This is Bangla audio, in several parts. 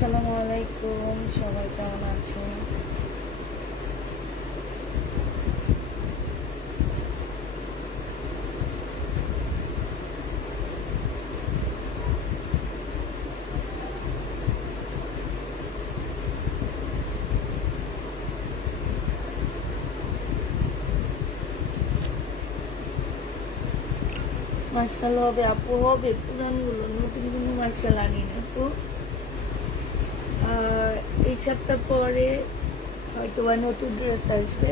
আসসালামু আলাইকুম, সবাই কেমন আছেন? মার্শাল হবে আপু, হবে পুরানগুলো, নতুন কোনো মার্শাল আনি না আপু। এই সপ্তাহ পরে হয়তো বা নতুন ড্রেস আসবে।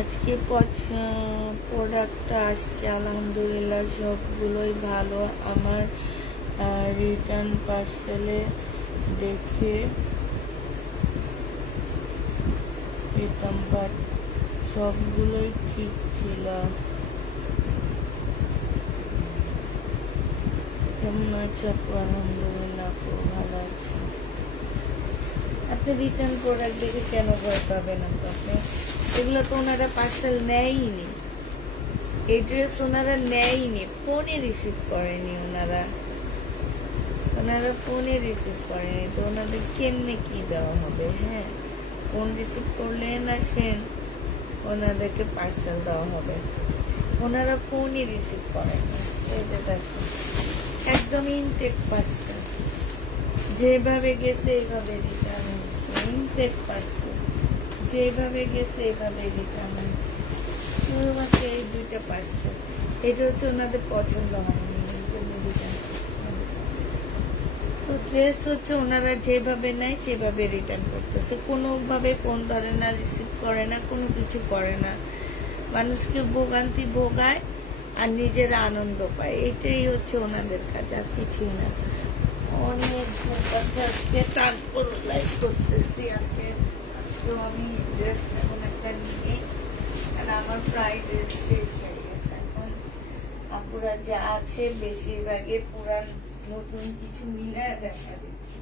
আজকে প্রোডাক্টটা আসছে আলহামদুলিল্লাহ, সবগুলোই ভালো। আমার রিটার্ন পার্সেলে দেখে পেতাম, বাট সবগুলোই ঠিক ছিল। কেমন আছে আপু? আলহামদুলিল্লাহ আপু, ভালো আছে। আপনি রিটার্ন প্রোডাক্ট দেখে কেন ভয় পাবেন? আপনি এগুলো তো ওনারা পার্সেল নেয়নি, এই ড্রেস ওনারা নেয়নি, ফোনে রিসিভ করেনি। ওনারা ফোনে রিসিভ করেনি, তো ওনাদের কেমনে কি দেওয়া হবে? হ্যাঁ, ফোন রিসিভ করলেন আসেন, ওনাদেরকে পার্সেল দেওয়া হবে। ওনারা ফোনই রিসিভ করেনি। এই যে দেখো, একদম ইনটেক পার্সেল, যেভাবে গেছে এইভাবে রিটার্ন হচ্ছে। ইনটেক পার্সেল, যেভাবে গেছে এইভাবে রিটার্ন হচ্ছে। শুধুমাত্র এই দুইটা পার্সেল, এটা হচ্ছে ওনাদের পছন্দ হয়নি, এই জন্য রিটার্ন করছে। তো ড্রেস হচ্ছে ওনারা যেভাবে নেয় সেভাবে রিটার্ন করতেছে, কোনোভাবে ফোন ধরে না, রিসিভ করে না, কোনো কিছু করে না। মানুষকে ভোগান্তি ভোগায় আর নিজেরা আনন্দ পায়, এটাই হচ্ছে ওনাদের কাজ, আর কিছুই না। অনেক আজকে তারপর লাইভ করতেছি। আজকেও আমি ড্রেস তেমন একটা নিয়ে, আর আমার প্রায় ড্রেস শেষ হয়ে গেছে। এখন আপুরা যা আছে বেশিরভাগই পুরান নতুন কিছু মিলে দেখা দিচ্ছে।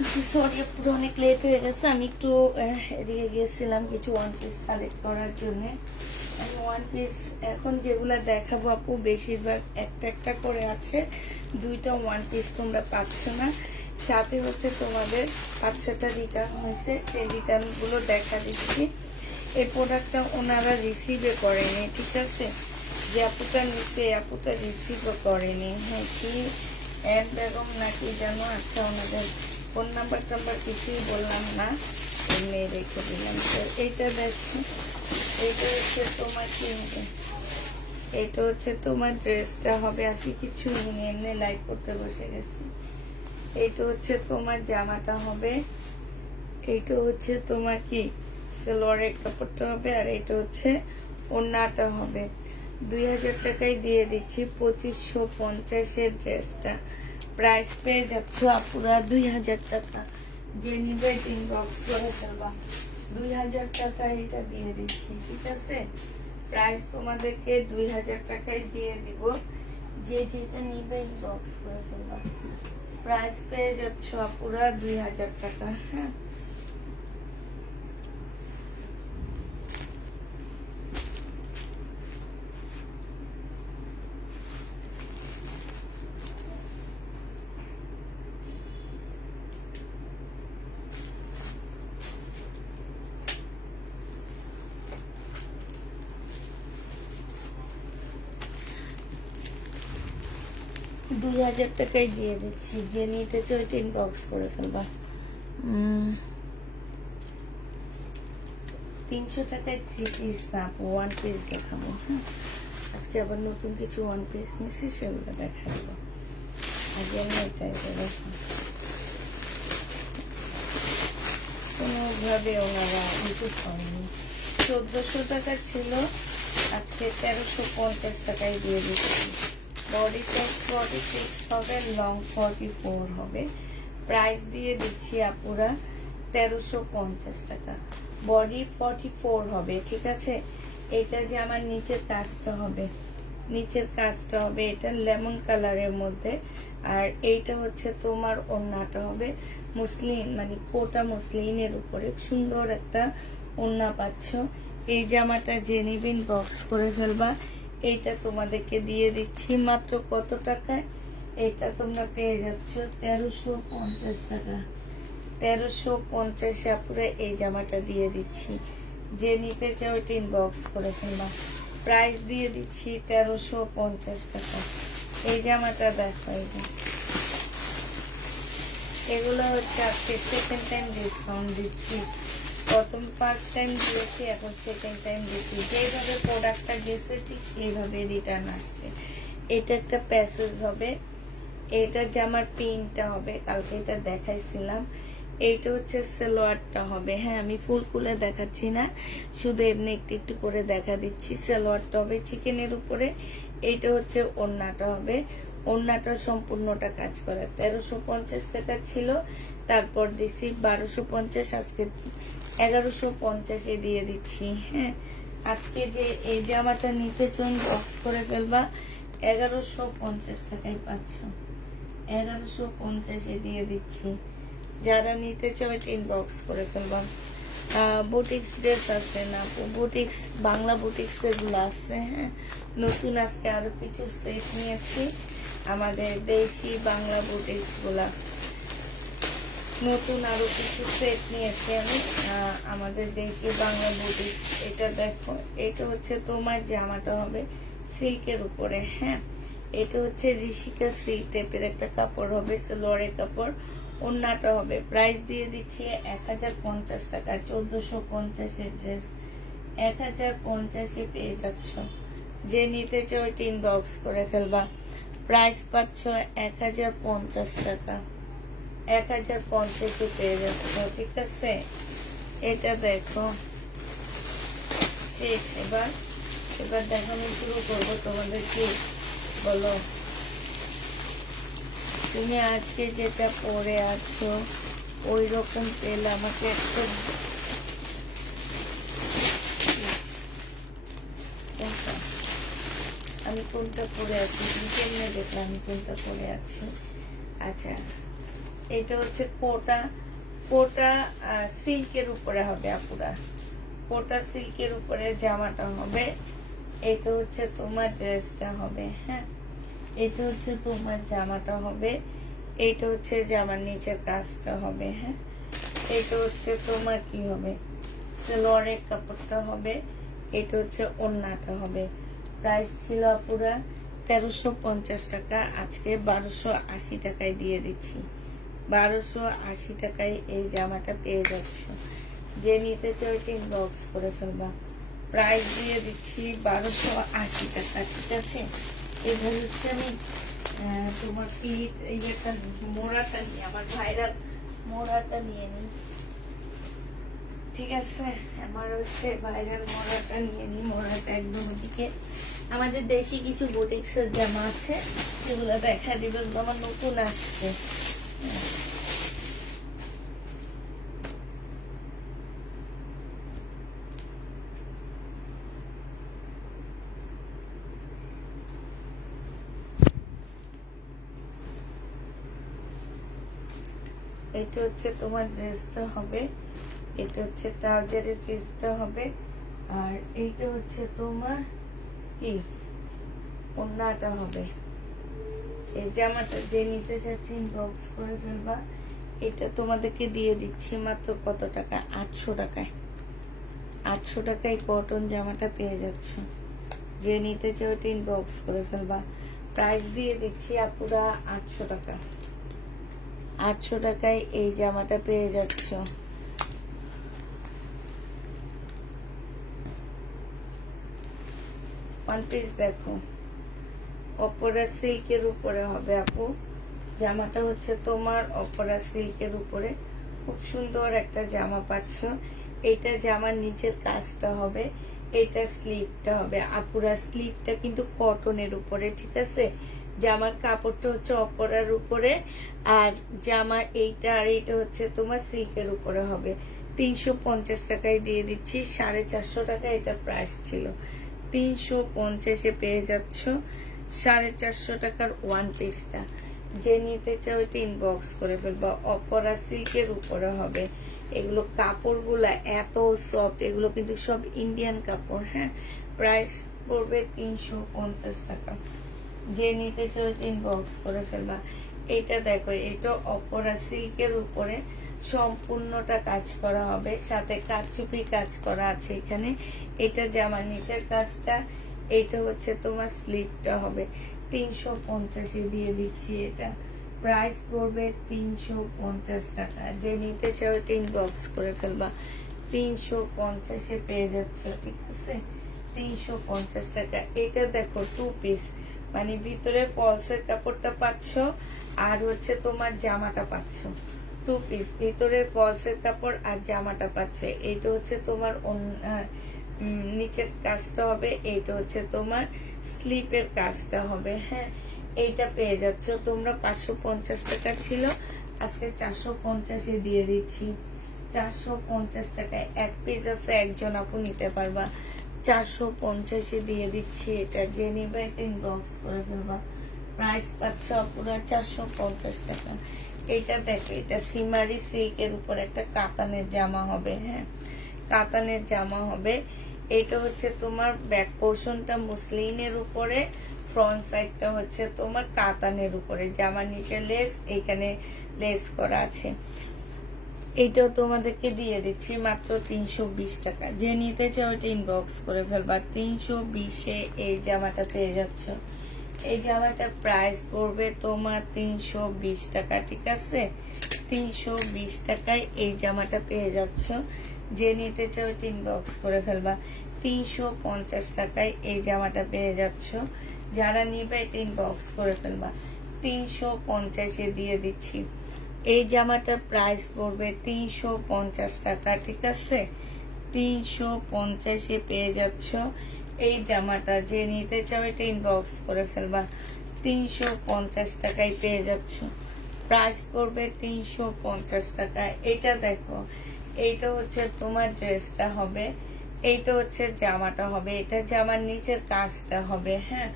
সরি পুরো অনেক লেট হয়ে গেছে, আমি একটু এদিকে গিয়েছিলাম কিছু ওয়ান পিস কালেক্ট করার জন্য। আমি ওয়ান পিস এখন যেগুলো দেখাবো আপু বেশিরভাগ একটা একটা করে আছে, দুইটা ওয়ান পিস তোমরা পাচ্ছ না, সাথে হচ্ছে তোমাদের 5-6টা রিটার্ন হয়েছে, সেই রিটার্নগুলো দেখা দিচ্ছি। এই প্রোডাক্টটা ওনারা রিসিভে করেনি, ঠিক আছে, যে আপুটা নিচ্ছে আপুটা রিসিভও করেনি। হ্যাঁ কি বেগম নাকি জানো, আচ্ছা ওনাদের ফোন নাম্বার টাম্বার কিছুই বললাম না, এমনি রেখে দিলাম। তো এইটা দেখো, এইটা হচ্ছে তোমার কি হবে, এটা হচ্ছে তোমার ড্রেসটা হবে, আজকে কিছু নেই এমনি লাইভ করতে বসে গেছি। এইটা হচ্ছে তোমার জামাটা হবে, এইটা হচ্ছে তোমার কি সালোয়ারের কাপড়টা হবে, আর এটা হচ্ছে ওড়নাটা হবে। 2000 টাকায় দিয়ে দিচ্ছি 2550-এর ড্রেসটা। প্রাইস পেয়ে যাচ্ছ আপুরা 2000 টাকা। যে নিবে ইনবক্স করে ফেলবা, 2000 টাকায় এটা দিয়ে দিচ্ছি, ঠিক আছে। প্রাইস তোমাদেরকে 2000 টাকায় দিয়ে দিব, যে যেটা নিবে ইনবক্স করে ফেলবা। প্রাইস পেয়ে যাচ্ছ আপুরা 2000 টাকা। হ্যাঁ 2000 টাকায় দিয়ে দিচ্ছি, যে নিতে চাই ইনবক্স করে ফেলবা। 300 টাকায় 3 পিস না আপু, 1 পিস দেখাবো। হ্যাঁ আজকে আবার নতুন কিছু 1 পিস নিচ্ছি, সেগুলো দেখাবো। আগে আমি এটাই দেখো, কোনোভাবে ওনারা ইউটিউব করেনি। 1400 টাকা ছিল, আজকে 1350 টাকায় দিয়ে দিচ্ছি। বডি সাইজ 46 হবে, লং 44 হবে। প্রাইস দিয়ে দিচ্ছি আপুরা 1350 টাকা। বডি 44 হবে, ঠিক আছে। এটা যে আমার নিচের কাজটা হবে, নিচের কাজটা হবে এটা লেমন কালারের মধ্যে, আর এইটা হচ্ছে তোমার ওড়নাটা হবে মুসলিন, মানে কোটা মুসলিনের উপরে সুন্দর একটা ওড়না পাচ্ছ। এই জামাটা যে নিবেন বক্স করে ফেলবা। এইটা তোমাদেরকে দিয়ে দিচ্ছি মাত্র কত টাকায়, এটা তোমরা পেয়ে যাচ্ছ 1350 টাকা। 1350 আপুরে এই জামাটা দিয়ে দিচ্ছি, যে নিতে চাও এটা ইনবক্স করে ফেলবা। প্রাইস দিয়ে দিচ্ছি 1350 টাকা। এই জামাটা দেখো, এগুলো হচ্ছে আজকে সেকেন্ড টাইম ডিসকাউন্ট দিচ্ছি, প্রথম ফার্স্ট টাইম দিয়েছি, এখন সেকেন্ড টাইম দিচ্ছি। যেভাবে প্রোডাক্টটা গেছে ঠিক সেইভাবে রিটার্ন আসছে। এটা একটা প্যাসেজ হবে, এটা জামার প্রিন্টটা হবে, কালকে এটা দেখাইছিলাম। এইটা হচ্ছে সালোয়ারটা হবে। হ্যাঁ আমি ফুল খুলে দেখাচ্ছি না, শুধু এমনি একটু একটু করে দেখা দিচ্ছি। সালোয়ারটা হবে চিকেনের উপরে, এইটা হচ্ছে ওড়নাটা হবে। ওড়নাটা সম্পূর্ণটা কাজ করা। 1350 টাকা ছিল, তারপর দিছি 1250, আজকে 1150-এ দিয়ে দিচ্ছি। হ্যাঁ আজকে যে এই জামাটা নিতে চান বক্স করে ফেলবা, 1150 টাকায় পাচ্ছ। 1150-এ দিয়ে দিচ্ছি, যারা নিতে চাও এটা ইনবক্স করে ফেলবা। বুটিক্স ড্রেস আছে না, বুটিক্স বাংলা বুটিক্স এগুলো আছে। হ্যাঁ নতুন আজকে আরো কিছু সেট নিয়েছি, আমাদের দেশি বাংলা বুটিক্স গুলা নতুন আরো কিছু সেট নিয়েছি আমি, আমাদের দেশি বাংলা বুটিক্স। এটা দেখো, এটা হচ্ছে তোমার জামাটা হবে সিল্কের উপরে। হ্যাঁ এটা হচ্ছে ঋষিকা সিল্ক টাইপের একটা কাপড় হবে, সালোয়ারের কাপড়। ওড়নাটা হবে, প্রাইস দিয়ে দিচ্ছি 1050 টাকা। 1450-এর ড্রেস 1050-এ পেয়ে যাচ্ছ, যে নিতে চাও ওইটা ইনবক্স করে ফেলবা। প্রাইস পাচ্ছ 1050 টাকা। 1050-এ পেয়ে যাচ্ছ, ঠিক আছে। এটা দেখো শেষ, এবার দেখানো শুরু করবো তোমাদের। কি বলো, তুমি আজকে যেটা পরে আছো ওই রকম পেলে আমাকে একটা আমি কোনটা পরে আছি তুমি কেমনে দেখলাম আমি কোনটা পরে আছি। আচ্ছা এটা হচ্ছে কোটা, কোটা সিল্কের উপরে হবে আপুরা, কোটা সিল্কের উপরে জামাটা হবে। এটা হচ্ছে তোমার ড্রেসটা হবে, হ্যাঁ এটা হচ্ছে তোমার জামাটা হবে। এইটা হচ্ছে জামার নিচের কাজটা হবে, হ্যাঁ এটা হচ্ছে তোমার কি হবে, সেলোয়ারের কাপড়টা হবে। এটা হচ্ছে ওড়নাটা হবে। প্রাইস ছিল পুরা 1350 টাকা, আজকে 1280 টাকায় দিয়ে দিচ্ছি। 1280 টাকায় এই জামাটা পেয়ে যাচ্ছ। যে নিতে চাও ইনবক্স করে ফেলবা। প্রাইস দিয়ে দিচ্ছি 1280 টাকা, ঠিক আছে। এবার হচ্ছে আমি তোমার পিঠ ইয়েটা মোড়াটা নিয়ে, আমার ভাইরাল মোড়াটা নিয়ে নিই, ঠিক আছে। আমার হচ্ছে ভাইরাল মোড়াটা নিয়ে নিই। মোড়াটা একদম ওদিকে আমাদের দেশি কিছু বুটিক্সের জামা আছে, সেগুলো দেখা দিবে, আমার নতুন আসছে। এটা হচ্ছে তোমার ড্রেসটা হবে, এটা হচ্ছে ট্রাউজারের পিসটা হবে, আর এইটা হচ্ছে তোমার কি ওড়নাটা হবে। এই জামাটা যে নিতে চাচ্ছি ইনবক্স করে ফেলবা। এটা তোমাদেরকে দিয়ে দিচ্ছি মাত্র কত টাকা, 800 টাকায়। 800 টাকায় কটন জামাটা পেয়ে যাচ্ছ। যে নিতে চাও ইনবক্স করে ফেলবা। প্রাইস দিয়ে দিচ্ছি আপুরা 800 টাকা। 800 টাকায় এই জামাটা পেয়ে যাচ্ছ। ওয়ান পিস দেখো, অপরা সিল্কের উপরে হবে আপু। জামাটা হচ্ছে তোমার অপরা সিল্কের উপরে, খুব সুন্দর একটা জামা পাচ্ছ। এইটা জামার নিচের কাজটা হবে, এটা স্লিপটা হবে আপুরা। স্লিপটা কিন্তু কটনের উপরে, ঠিক আছে। জামার কাপড়টা হচ্ছে অপরার উপরে, আর জামা এইটা আর এইটা হচ্ছে তোমার সিল্কের উপরে হবে। 350 টাকায় দিয়ে দিচ্ছি। 450 টাকা এটা প্রাইস ছিল, 350-এ পেয়ে যাচ্ছ 450 টাকার ওয়ান পিসটা। যে নিতে চাও এটা ইনবক্স করে ফেলবা। অপরা সিল্কের উপরে হবে। এগুলো কাপড়গুলা এত সফট, এগুলো কিন্তু সব ইন্ডিয়ান কাপড়, হ্যাঁ। প্রাইস পড়বে 350 টাকা। যে নিতে চাও এটা ইনবক্স করে ফেলবা। এটা দেখো, এটা অপরা সিল্কের উপরে সম্পূর্ণটা কাজ করা হবে, সাথে কারচুপি কাজ করা আছে এখানে। এটা জামার নিচের কাজটা, এটা হচ্ছে তোমার স্লিপটা হবে। 350-এ দিয়ে দিচ্ছি এটা। প্রাইস পড়বে 350 টাকা। যে নিতে চাও এটা ইনবক্স করে ফেলবা। 350-এ পেয়ে যাচ্ছ, ঠিক আছে। 350 টাকা। এটা দেখো টু পিস, মানে ভিতরে ফলসের কাপড়টা পাচ্ছ, আর হচ্ছে তোমার জামাটা পাচ্ছ। টু পিস, ভিতরের ফলসের কাপড় আর জামাটা পাচ্ছ। এইটা হচ্ছে তোমার নিচের কাজটা হবে, এইটা হচ্ছে তোমার স্লিপের কাজটা হবে, হ্যাঁ। এইটা পেয়ে যাচ্ছ তোমরা। 550 টাকা ছিল, আজকে 450-এ দিয়ে দিচ্ছি। 450 টাকায় এক পিস আছে, একজন আপু নিতে পারবা। 450-এ দিয়ে দিচ্ছি এটা। যে নিবে এটা ইনবক্স করে ফেলবা। প্রাইস পাচ্ছ পুরো 450 টাকা। এটা দেখো, এটা সিমারি সিল্কের উপর একটা কাতানের জামা হবে, হ্যাঁ কাতানের জামা হবে। এটা হচ্ছে তোমার ব্যাক পোর্শনটা মুসলিনের উপরে, ফ্রন্ট সাইডটা হচ্ছে তোমার কাতানের উপরে। জামার নিচে লেস, এখানে লেস করা আছে। এইটাও তোমাদেরকে দিয়ে দিচ্ছি মাত্র 320 টাকা। যে নিতে চাও এটা ইনবক্স করে ফেলবা। 320-এ এই জামাটা পেয়ে যাচ্ছ। এই জামাটা প্রাইস পড়বে তোমার 320 টাকা, ঠিক আছে। 320 টাকায় এই জামাটা পেয়ে যাচ্ছ। যে নিতে চাও এটা ইনবক্স করে ফেলবা। 350 টাকায় এই জামাটা পেয়ে যাচ্ছ। যারা নিবে এটা ইনবক্স করে ফেলবা। 350-এ দিয়ে দিচ্ছি। এই জামাটার প্রাইস পড়বে 350 টাকা, ঠিক আছে। 350-এ পেয়ে যাচ্ছ এই জামাটা। যে নিতে চাও এটা ইনবক্স করে ফেলবা। 350 টাকায় পেয়ে যাচ্ছ। প্রাইস পড়বে 350 টাকা। এটা দেখো, এইটা হচ্ছে তোমার ড্রেসটা হবে, এইটা হচ্ছে জামাটা হবে। এটা জামার নিচের কাজটা হবে, হ্যাঁ।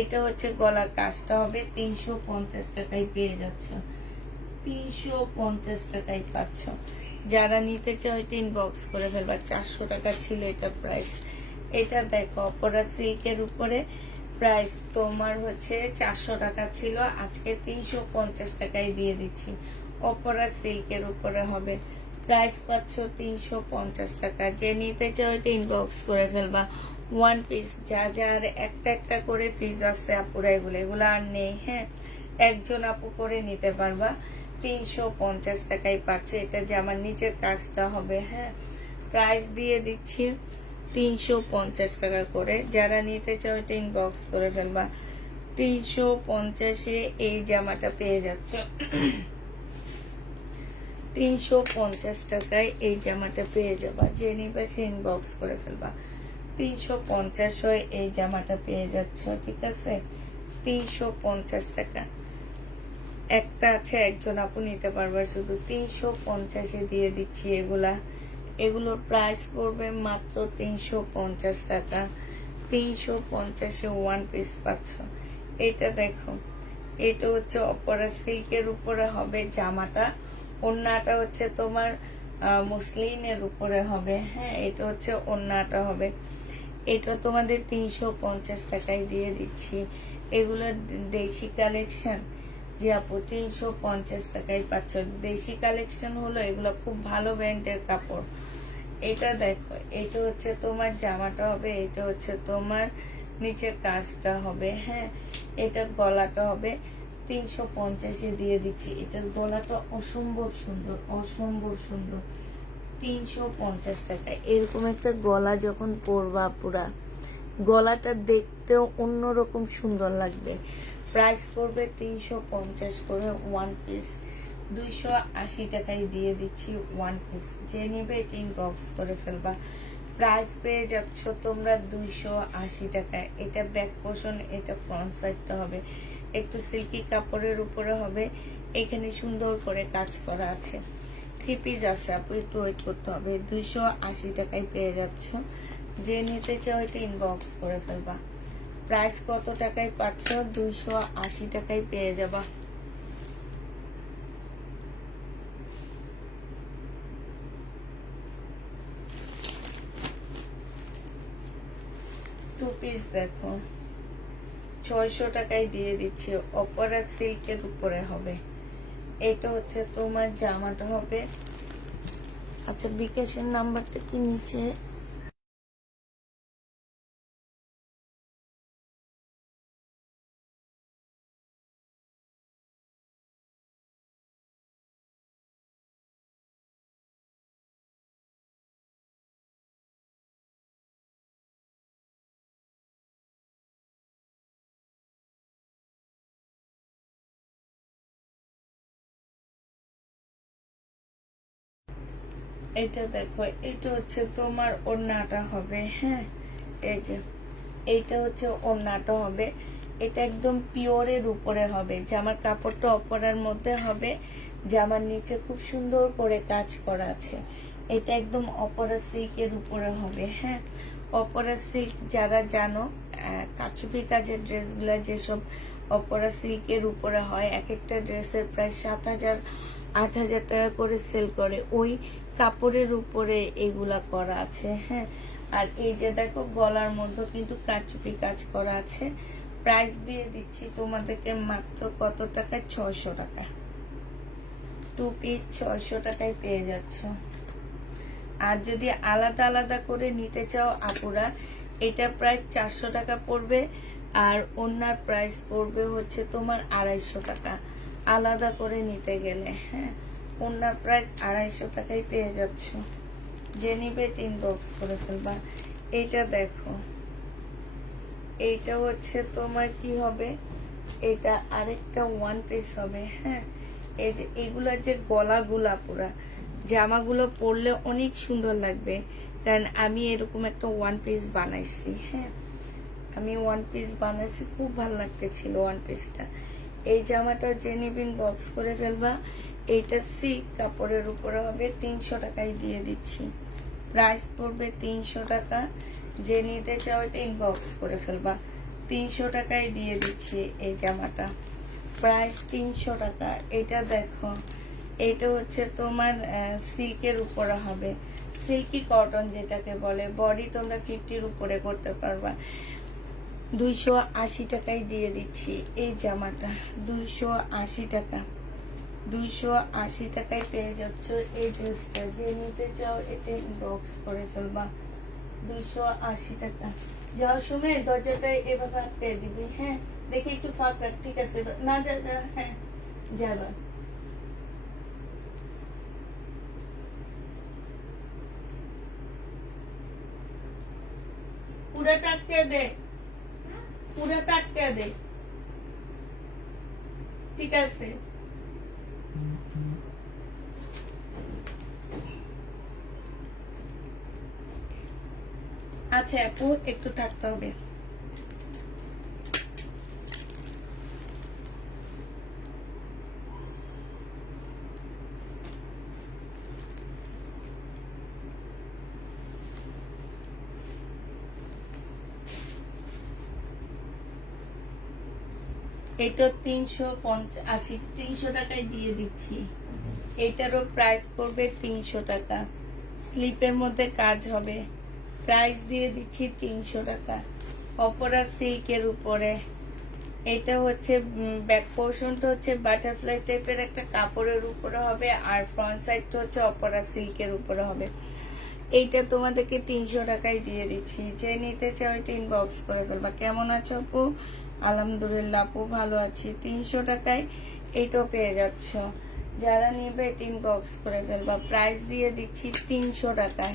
এটা হচ্ছে গলার কাজটা হবে। 350 টাকায় পেয়ে যাচ্ছ। 350 টাকায় পাচ্ছ। যারা নিতে চাও এটা ইনবক্স করে ফেলবা। 400 টাকা ছিল এটা প্রাইস। এটা দেখো অপরা সিল্কের উপরে প্রাইস তোমার হচ্ছে 400 টাকা ছিল, আজকে 350 টাকায় দিয়ে দিচ্ছি। অপরা সিল্কের উপরে হবে, প্রাইস পাচ্ছ 350 টাকা। যে নিতে চাও এটা ইনবক্স করে ফেলবা। ওয়ান পিস যার একটা একটা করে পিস আছে আপুরা, এগুলো আর নেই। হ্যাঁ, একজন আপু করে নিতে পারবা। 350 টাকায় পাচ্ছে। এটা জামার নিচের কাজটা হবে। হ্যাঁ, প্রাইস দিয়ে দিচ্ছি 350 টাকা করে। যারা নিতে চাও এটা ইনবক্স করে ফেলবা। 350-এ এই জামাটা পেয়ে যাচ্ছ। 350 টাকায় এই জামাটা পেয়ে যাবা। যে নিবা সে ইনবক্স করে ফেলবা। 350 হয় এই জামাটা পেয়ে যাচ্ছ। ঠিক আছে, 350 টাকা। একটা আছে, একজন আপু নিতে পারবে। শুধু 350-এ দিয়ে দিচ্ছি এগুলোর প্রাইস পড়বে মাত্র 350 টাকা। 350-এ ওয়ান পিস পাচ্ছ। এটা দেখো, এটা হচ্ছে অপরা সিল্কের উপরে হবে জামাটা। ওড়নাটা হচ্ছে তোমার মুসলিনের উপরে হবে। হ্যাঁ, এটা হচ্ছে ওড়নাটা হবে। এটা তোমাদের 350 টাকায় দিয়ে দিচ্ছি। এগুলো দেশি কালেকশন। যে আপু 350 টাকায় পাচ্ছ। দেশি কালেকশন হলো এগুলো, খুব ভালো ব্র্যান্ডের কাপড়। এটা দেখো, এটা হচ্ছে তোমার জামাটা হবে, এটা হচ্ছে তোমার নিচের কাজটা হবে। হ্যাঁ, এটার গলাটা হবে। 350-এ দিয়ে দিচ্ছি। এটার গলাটা অসম্ভব সুন্দর, অসম্ভব সুন্দর। 350 টাকা। এরকম একটা গলা যখন পরবা পুরা, গলাটা দেখতেও অন্যরকম সুন্দর লাগবে। প্রাইস পড়বে 350 করে ওয়ান পিস। 280 টাকায় দিয়ে দিচ্ছি ওয়ান পিস। যে নিবে এটা ইনবক্স করে ফেলবা। প্রাইস পেয়ে যাচ্ছ তোমরা 280 টাকায়। এটা ব্যাক পোর্শন, এটা ফ্রন্ট সাইডটা হবে। একটু সিল্কি কাপড়ের উপরে হবে। এখানে সুন্দর করে কাজ করা আছে। 3 পিস আছে আপু, একটু ওয়েট করতে হবে। 280 টাকায় পেয়ে যাচ্ছ। যে নিতে চাও এটা ইনবক্স করে ফেলবা। প্রাইস কত টাকায় পাচ্ছ? 280 টাকায় পেয়ে যাবা। টু পিস দেখো 600 টাকায় দিয়ে দিচ্ছি। অপরা সিল্কের উপরে হবে। এটা হচ্ছে তোমার জামাটা হবে। আচ্ছা, বিকাশের নাম্বারটা কি নিচে? এটা দেখো, এটা হচ্ছে তোমার ওড়নাটা হবে। হ্যাঁ, এই যে এইটা হচ্ছে ওড়নাটা হবে। এটা একদম পিওরের উপরে হবে। জামার কাপড়টা অপরার মধ্যে হবে। জামার নিচে খুব সুন্দর করে কাজ করা আছে। এটা একদম অপরা সিল্কের উপরে হবে। হ্যাঁ, অপরা সিল্ক যারা জানো, কাচুপি কাজের ড্রেসগুলো যেসব অপরা সিল্কের উপরে হয়, এক একটা ড্রেসের প্রায় 7,000 8,000 টাকা করে সেল করে। ওই কাপড়ের উপরে এগুলা করা আছে। হ্যাঁ, আর এই যে দেখো গলার মধ্যে কিন্তু কাচুপি কাজ করা আছে। প্রাইস দিয়ে দিচ্ছি তোমাদেরকে মাত্র কত টাকা? 600 টাকা। টু পিস 600 টাকায় পেয়ে যাচ্ছ। আর যদি আলাদা আলাদা করে নিতে চাও আপুরা, এটা প্রাইস 400 টাকা পড়বে। আর ওনার প্রাইস পড়বে হচ্ছে তোমার 250 টাকা আলাদা করে নিতে গেলে। হ্যাঁ, ওনার প্রাইস 250 টাকায় পেয়ে যাচ্ছ। যে নিবে ইনবক্স করে ফেলবা। এইটা দেখো, এইটা হচ্ছে তোমার কি হবে, এটা আরেকটা ওয়ান পিস হবে। হ্যাঁ, এই যে এগুলার যে গলাগুলা পুরা, জামাগুলো পরলে অনেক সুন্দর লাগবে। কারণ আমি এরকম একটা ওয়ান পিস বানাইছি। হ্যাঁ, আমি ওয়ান পিস বানাইছি, খুব ভালো লাগতেছিল ওয়ান পিসটা। এই জামাটা যে নিবেন বক্স করে ফেলবা। এইটা সিল্ক কাপড়ের উপরে হবে। 300 টাকায় দিয়ে দিচ্ছি। প্রাইস পড়বে 300 টাকা। যে নিতে চাও এটা ইনবক্স করে ফেলবা। 300 টাকায় দিয়ে দিচ্ছি এই জামাটা। প্রাইস 300 টাকা। এটা দেখো, এটা হচ্ছে তোমার সিল্কের উপরে হবে, সিল্কি কটন যেটাকে বলে। বডি তোমরা 50-র উপরে করতে পারবা। 280 টাকায় দিয়ে দিচ্ছি এই জামাটা, 280 টাকা। 280 টাকায় পেয়ে যাচ্ছ এই ড্রেসটা। যে নিতে চাও এটা ইনবক্স করে ফেলবা। 280 টাকা। যাওয়ার সময় দরজাটা এভাবে আটকে দিবি, হ্যাঁ? দেখি একটু ফাঁকা, ঠিক আছে? না যা, হ্যাঁ যাবা। পুরাটা আটকে দে, পুরাটা আটকে দে, ঠিক আছে? আচ্ছা আপু, একটু থাকতে হবে। এটা 380, 300 টাকায় দিয়ে দিচ্ছি। এটারও প্রাইস পড়বে 300 টাকা। স্লিপের মধ্যে কাজ হবে, প্রাইস দিয়ে দিচ্ছি 300 টাকা। অপরা সিল্কের উপরে। এটা হচ্ছে ব্যাক পোর্শনটা হচ্ছে বাটারফ্লাই টাইপের একটা কাপড়ের উপরে হবে, আর ফ্রন্ট সাইডটা হচ্ছে অপরা সিল্কের উপরে হবে। এইটা তোমাদেরকে 300 টাকায় দিয়ে দিচ্ছি। যে নিতে চাও এটা ইনবক্স করে ফেলবা। কেমন আছো আপু? আলহামদুলিল্লাহ আপু, ভালো আছি। 300 টাকায় এইটাও পেয়ে যাচ্ছ। যারা নিবে এটা ইনবক্স করে ফেলবা। প্রাইস দিয়ে দিচ্ছি 300 টাকায়।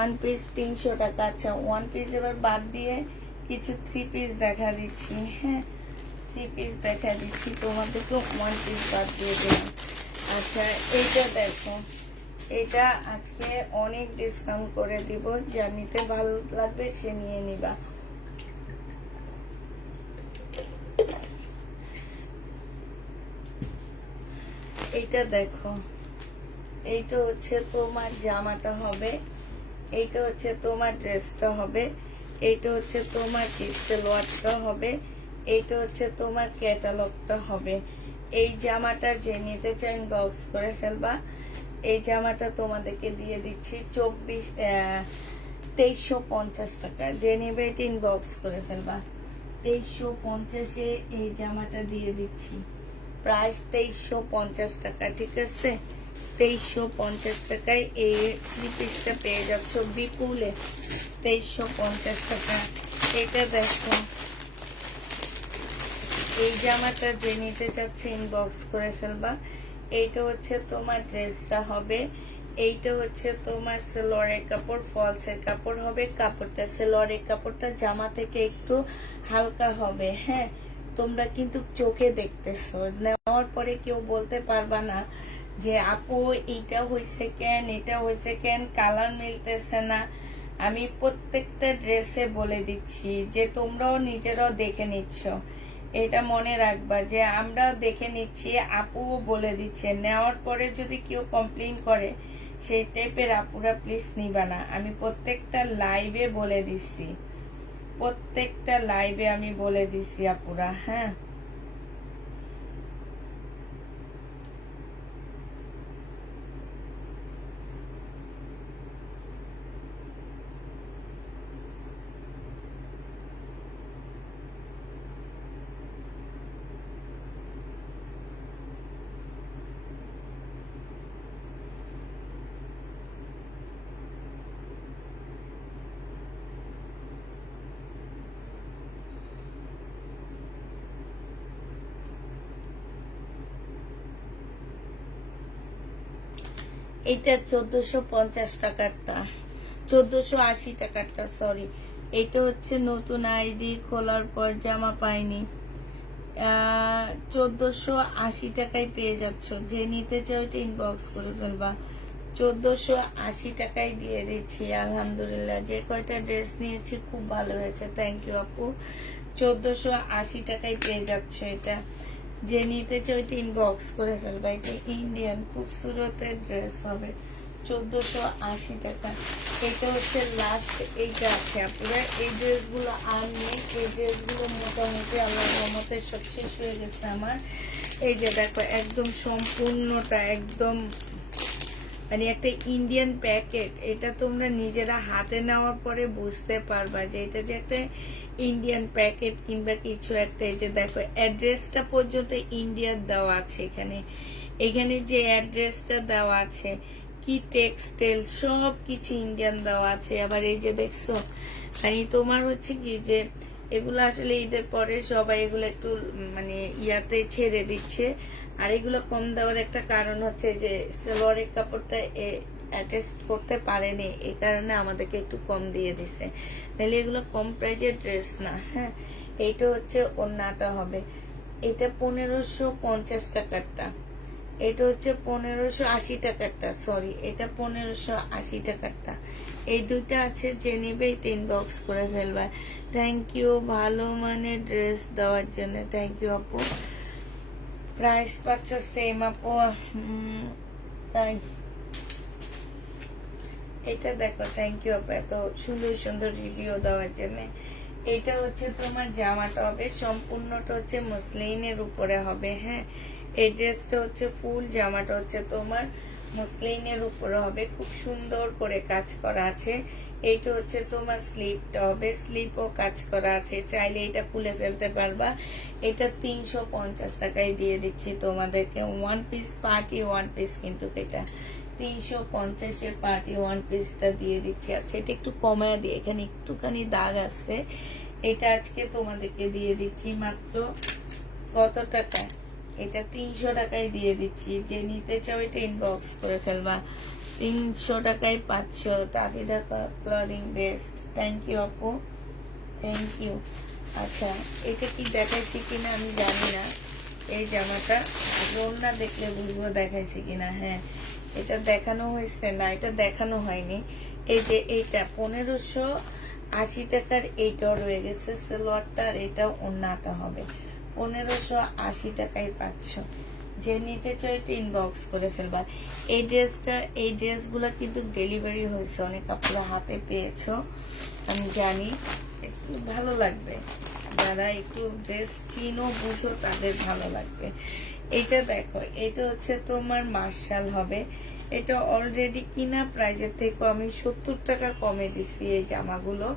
1 পিস 300 টাকা। আচ্ছা, 1 পিস এবার বাদ দিয়ে কিছু 3 পিস দেখা দিচ্ছি, হ্যাঁ? 3 পিস দেখা দিচ্ছি তোমাদেরকে, 1 পিস বাদ দিয়ে দিলাম। আচ্ছা, এইটা দেখো, এটা আজকে অনেক ডিসকাউন্ট করে দিব। যা নিতে ভালো লাগবে সে নিয়ে নিবা। এইটা দেখো, এইটা হচ্ছে তোমার জামাটা হবে, এইটা হচ্ছে তোমার ড্রেসটা হবে, এইটা হচ্ছে তোমার সালোয়ারটা হবে, এইটা হচ্ছে তোমার ক্যাটালগটা হবে। এই জামাটা যে নিতে চাই বক্স করে ফেলবা। এই জামাটা তোমাদেরকে দিয়ে দিচ্ছি 2350 টাকা। যে নেবে এটা ইনবক্স করে ফেলবা। 2350-এ এই জামাটা দিয়ে দিচ্ছি। প্রাইস 2350 টাকা, ঠিক আছে? 2350 টাকায় এই 3 পিসটা পেয়ে যাচ্ছ বিপুলে। 2350 টাকা। এটা দেখো, এই জামাটা যে নিতে চাচ্ছে ইনবক্স করে ফেলবা। এইটা হচ্ছে তোমার ড্রেসটা হবে, এইটা হচ্ছে তোমার সালোয়ারের কাপড়, ফলসের কাপড় হবে। কাপড়টা, সালোয়ারের কাপড়টা জামা থেকে একটু হালকা হবে, হ্যাঁ? তোমরা কিন্তু চোখে দেখতেছো, নেওয়ার পরে কেউ বলতে পারবা না যে আপু এইটা হয়েছে কেন, এটা হয়েছে কেন, কালার মিলতেছে না। আমি প্রত্যেকটা ড্রেসে বলে দিচ্ছি যে তোমরাও নিজেরাও দেখে নিচ্ছ। এটা মনে রাখবা যে আমরা দেখে নিচ্ছি, আপুও বলে দিচ্ছে। নেওয়ার পরে যদি কেউ কমপ্লেন করে, সেই টাইপের আপুরা প্লিজ নিবা না। আমি প্রত্যেকটা লাইভে বলে দিচ্ছি, প্রত্যেকটা লাইভে আমি বলে দিচ্ছি আপুরা, হ্যাঁ? এটা 1450 টাকারটা, 1480 টাকারটা, সরি। এটা হচ্ছে নতুন আইডি খোলার পর জামা পাইনি। 1480 টাকায় পেয়ে যাচ্ছ। যে নিতে চাও এটা ইনবক্স করে ফেলবা। 1480 টাকায় দিয়ে দিচ্ছি। আলহামদুলিল্লাহ, যে কয়টা ড্রেস নিয়েছি খুব ভালো হয়েছে, থ্যাংক ইউ আপু। 1480 টাকায় পেয়ে যাচ্ছ এটা। যে নিতে চাও এটা ইনবক্স করে ফেলবা। এটা ইন্ডিয়ান খুবসুরতের ড্রেস হবে, 1480 টাকা। এটা হচ্ছে লাস্ট, এইটা আছে আপনারা। এই ড্রেসগুলো আর নেই, এই ড্রেসগুলো মোটামুটি আল্লাহর রহমতে সব শেষ হয়ে গেছে আমার। এই যে দেখো একদম সম্পূর্ণটা একদম মানে একটা ইন্ডিয়ান প্যাকেট। এটা তোমরা নিজেরা হাতে নেওয়ার পরে বুঝতে পারবা যে এটা যে একটা ইন্ডিয়ান প্যাকেট কিংবা কিছু একটা। এই যে দেখো অ্যাড্রেসটা পর্যন্ত ইন্ডিয়ার দেওয়া আছে এখানে। এখানে যে অ্যাড্রেসটা দেওয়া আছে, কি টেক্সটাইল সব কিছু ইন্ডিয়ান দেওয়া আছে। আবার এই যে দেখছো মানে তোমার হচ্ছে কি যে এগুলো আসলে ঈদের পরে সবাই এগুলো একটু মানে ইয়াতে ছেড়ে দিচ্ছে। আর এগুলো কম দেওয়ার একটা কারণ হচ্ছে যে সালোয়ারের কাপড়টা অ্যাটাচ করতে পারেনি, এই কারণে আমাদেরকে একটু কম দিয়ে দিছে। তাহলে এগুলো কম প্রাইজের ড্রেস না। হ্যাঁ, এইটা হচ্ছে ওড়নাটা হবে। এটা 1550 টাকারটা, এটা হচ্ছে 1580 টাকারটা, সরি এটা 1580 টাকারটা। এই দুইটা আছে, যে নিবে এটা ইনবক্স করে ফেলবা। থ্যাংক ইউ ভালো মানে ড্রেস দেওয়ার জন্য, থ্যাংক ইউ আপু। প্রাইস পাচ্ছ সেম আপু, তাই এটা দেখো। থ্যাংক ইউ আপু এত সুন্দর সুন্দর রিভিউ দেওয়ার জন্য। এটা হচ্ছে তোমার জামাটা হবে, সম্পূর্ণটা হচ্ছে মসলিনের উপরে হবে। হ্যাঁ, এই ড্রেসটা হচ্ছে ফুল, জামাটা হচ্ছে তোমার মসলিনের উপরে হবে, খুব সুন্দর করে কাজ করা আছে। এইটা হচ্ছে তোমার স্লিপটা হবে, স্লিপও কাজ করা আছে, চাইলে এটা খুলে ফেলতে পারবা। এটা 350 টাকায় দিয়ে দিচ্ছি তোমাদেরকে। One piece party one piece, কিন্তু এটা 350-এর পার্টি ওয়ান পিসটা দিয়ে দিচ্ছি। আচ্ছা এটা একটু কমায় দিয়ে, এখানে একটুখানি দাগ আছে। এটা আজকে তোমাদেরকে দিয়ে দিচ্ছি মাত্র কত টাকা? এটা 300 টাকায় দিয়ে দিচ্ছি। যে নিতে চাও এটা ইনবক্স করে ফেলবা। 300 টাকায় পাচ্ছ। তাফিদা ক্লদিং বেস্ট, থ্যাংক ইউ আপু, থ্যাংক ইউ। আচ্ছা এটা কি দেখাইছি কিনা আমি জানি না, এই জামাটা ওড়না দেখলে বুঝবো দেখাইছি কিনা। হ্যাঁ এটা দেখানো হয়েছে না, এটা দেখানো হয়নি। এই যে এইটা 1580 টাকার, এইটাও রয়ে গেছে সালোয়ারটা, আর এটা ওড়নাটা হবে 1580 টাকায় পাচ্ছ। যে নিতে চাও এটা ইনবক্স করে ফেলবা। এই ড্রেসটা, এই ড্রেসগুলো কিন্তু ডেলিভারি হয়েছে, অনেক আপনারা হাতে পেয়েছো আমি জানি। একটু ভালো লাগবে, যারা একটু ড্রেস চিনো বুঝো তাদের ভালো লাগবে। এটা দেখো, এটা হচ্ছে তোমার মার্শাল হবে। এটা অলরেডি কিনা প্রাইজের থেকে আমি 70 টাকা কমে দিচ্ছি এই জামাগুলো,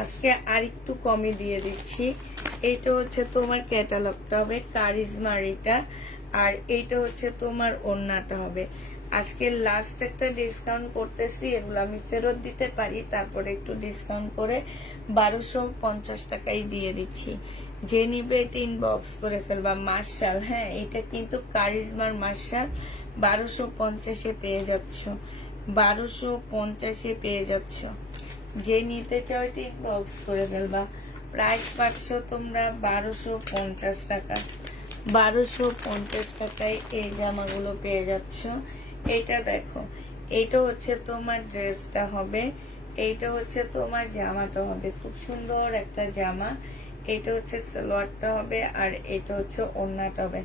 আজকে আর একটু কমে দিয়ে দিচ্ছি। এটা হচ্ছে তোমার ক্যাটালগটা হবে কারিজমার এটা, আর এইটা হচ্ছে তোমার ওড়নাটা হবে। আজকে লাস্ট একটা ডিসকাউন্ট করতেছি, এগুলো আমি ফেরত দিতে পারি, তারপরে একটু ডিসকাউন্ট করে 1250 টাকায় দিয়ে দিচ্ছি। যে নিবে এটা ইনবক্স করে ফেলবা। মার্শাল, হ্যাঁ এটা কিন্তু কারিজমার মার্শাল, 1250-এ পেয়ে যাচ্ছ, 1250-এ পেয়ে যাচ্ছ। যে নিতে চাও এটা ইনবক্স করে ফেলবা। প্রাইস পাচ্ছ তোমরা 1250 টাকা, 1250 টাকায় এই জামাগুলো পেয়ে যাচ্ছ। এইটা দেখো, এইটা হচ্ছে তোমার ড্রেসটা হবে, এইটা হচ্ছে তোমার জামাটা হবে, খুব সুন্দর একটা জামা। এটা হচ্ছে সালোয়ারটা হবে, আর এটা হচ্ছে ওড়নাটা হবে।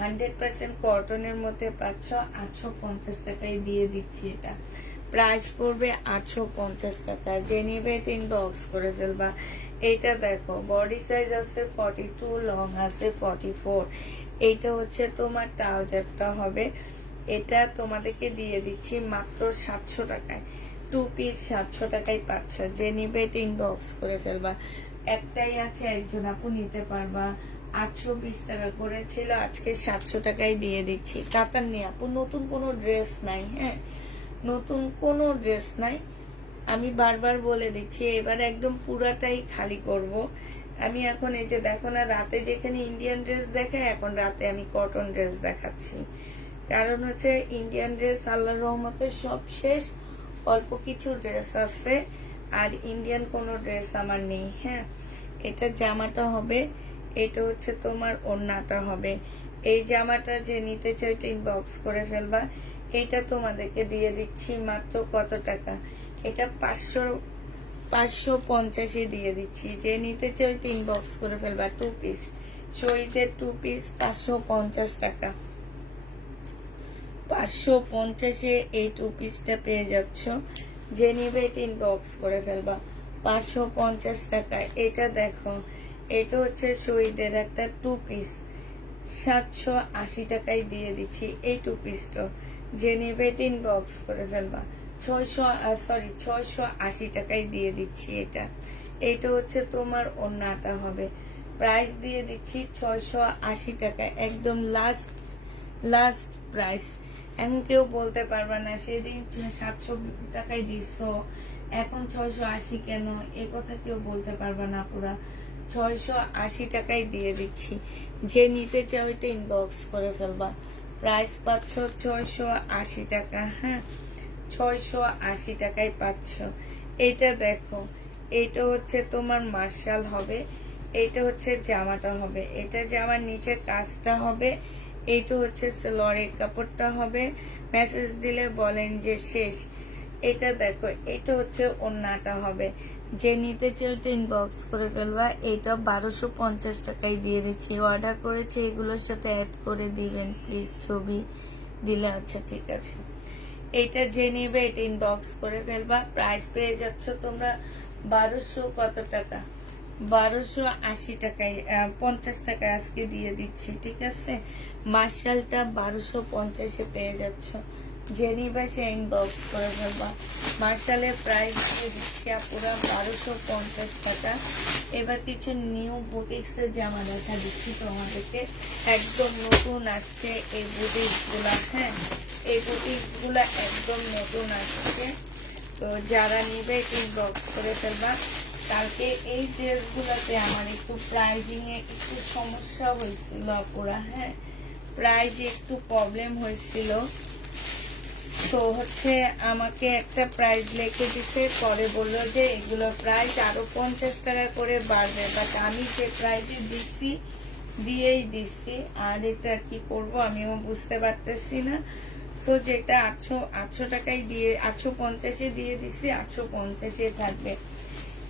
100% কটনের মধ্যে পাচ্ছ। 850 টাকায় দিয়ে দিচ্ছি এটা। প্রাইস পড়বে 850 টাকা। যে নিবে এটা ইনবক্স করে ফেলবা। এইটা দেখো, বডি সাইজ আছে 42, লং আছে 44। এইটা হচ্ছে তোমার ট্রাউজারটা হবে। এটা তোমাদেরকে দিয়ে দিচ্ছি মাত্র 700 টাকায়। 2 পিস 700 টাকায় পাচ্ছ। যে নিবে এটা ইনবক্স করে ফেলবা। একটাই আছে, একজন আপু নিতে পারবা। 820 টাকা করেছিল, আজকে 700 টাকায় দিয়ে দিচ্ছি। কাতার নিয়ে আপু নতুন কোনো ড্রেস নাই। হ্যাঁ, নতুন কোনো ড্রেস নাই, আমি বারবার বলে দিচ্ছি। এবার একদম পুরাটাই খালি করব আমি। এখন এই যে দেখো না, রাতে যেখানে ইন্ডিয়ান ড্রেস দেখায়, এখন রাতে আমি কটন ড্রেস দেখাচ্ছি। কারণ হচ্ছে ইন্ডিয়ান ড্রেস আল্লাহর রহমতে সব শেষ, অল্প কিছু ড্রেস আছে, আর ইন্ডিয়ান কোনো ড্রেস আমার নেই। হ্যাঁ, এটা জামাটা হবে, এটা হচ্ছে তোমার ওড়নাটা হবে। এই জামাটা যে নিতে চাই এটা ইনবক্স করে ফেলবা। এটা তোমাদেরকে দিয়ে দিচ্ছি মাত্র কত টাকা? এটা 550-এ দিয়ে দিচ্ছি। যে নিতে চাই এটা ইনবক্স করে ফেলবা। 2 পিস শরীরের 2 পিস 550 টাকা, 550-এ এই 2 পিসটা পেয়ে যাচ্ছ। যে নিবে এটা ইনবক্স করে ফেলবা। 550 টাকায় এটা দেখো, এটা হচ্ছে শহীদের একটা 2 পিস, 780 টাকায় দিয়ে দিচ্ছি এই 2 পিসটা। যে নিবে এটা ইনবক্স করে ফেলবা। 680 টাকায় দিয়ে দিচ্ছি এটা। এটা হচ্ছে তোমার ওড়নাটা হবে, প্রাইস দিয়ে দিচ্ছি 680 টাকা, একদম লাস্ট প্রাইস। এখন কেউ বলতে পারবে না সেদিন 700 টাকায় দিছো এখন 680 কেন, এ কথা কেউ বলতে পারবে না। পুরা 680 টাকায় দিয়ে দিচ্ছি। যে নিতে চাও এটা ইনবক্স করে ফেলবা। প্রাইস পাচ্ছ 680 টাকা। হ্যাঁ, 680 টাকায় পাচ্ছ। এইটা দেখো, এইটা হচ্ছে তোমার মার্শাল হবে, এইটা হচ্ছে জামাটা হবে, এটা জামার নিচে কাজটা হবে, এইটা হচ্ছে সেলোয়ারের কাপড়টা হবে। মেসেজ দিলে বলেন যে শেষ। এটা দেখো, এটা হচ্ছে ওড়নাটা হবে। যে নিতে চাও ইনবক্স করে ফেলবা। এটা 1250 টাকায় দিয়ে দিচ্ছি। অর্ডার করেছে এগুলোর সাথে অ্যাড করে দিবেন প্লিজ, ছবি দিলে। আচ্ছা ঠিক আছে। এটা যে নিবে এটা ইনবক্স করে ফেলবা। প্রাইস পেয়ে যাচ্ছ তোমরা 1200 কত টাকা, 1280 টাকায়, 50 টাকায় আজকে দিয়ে দিচ্ছি। ঠিক আছে, মার্শালটা 1250-এ পেয়ে যাচ্ছ। যে নিবে সে ইনবক্স করে ফেলবা। মার্শালের প্রাইস দিয়ে দিচ্ছি পুরা 1250 টাকা। এবার কিছু নিউ বুটিক্সের জামা দেখা দিচ্ছি তোমাদেরকে, একদম নতুন আসছে এই বুটিক্স গুলা। হ্যাঁ, এই বুটিক্স গুলা একদম নতুন আসছে, তো যারা নিবে ইনবক্স করে ফেলবা। কালকে এই ড্রেসগুলোতে আমার একটু প্রাইজিং এ একটু সমস্যা হয়েছিল পুরা। হ্যাঁ, প্রাইজে একটু প্রবলেম হয়েছিল, তো হচ্ছে আমাকে একটা প্রাইস লিখে দিতে, পরে বললো যে এগুলো প্রাইস আরো 50 টাকা করে বাড়বে, বাট আমি যে প্রাইজে দিচ্ছি দিয়েই দিচ্ছি। আর এটা কি করব আমিও বুঝতে পারতেছি না। সো যেটা 800 টাকায় দিয়ে 850-এ দিয়ে দিচ্ছি, 850-এ থাকবে।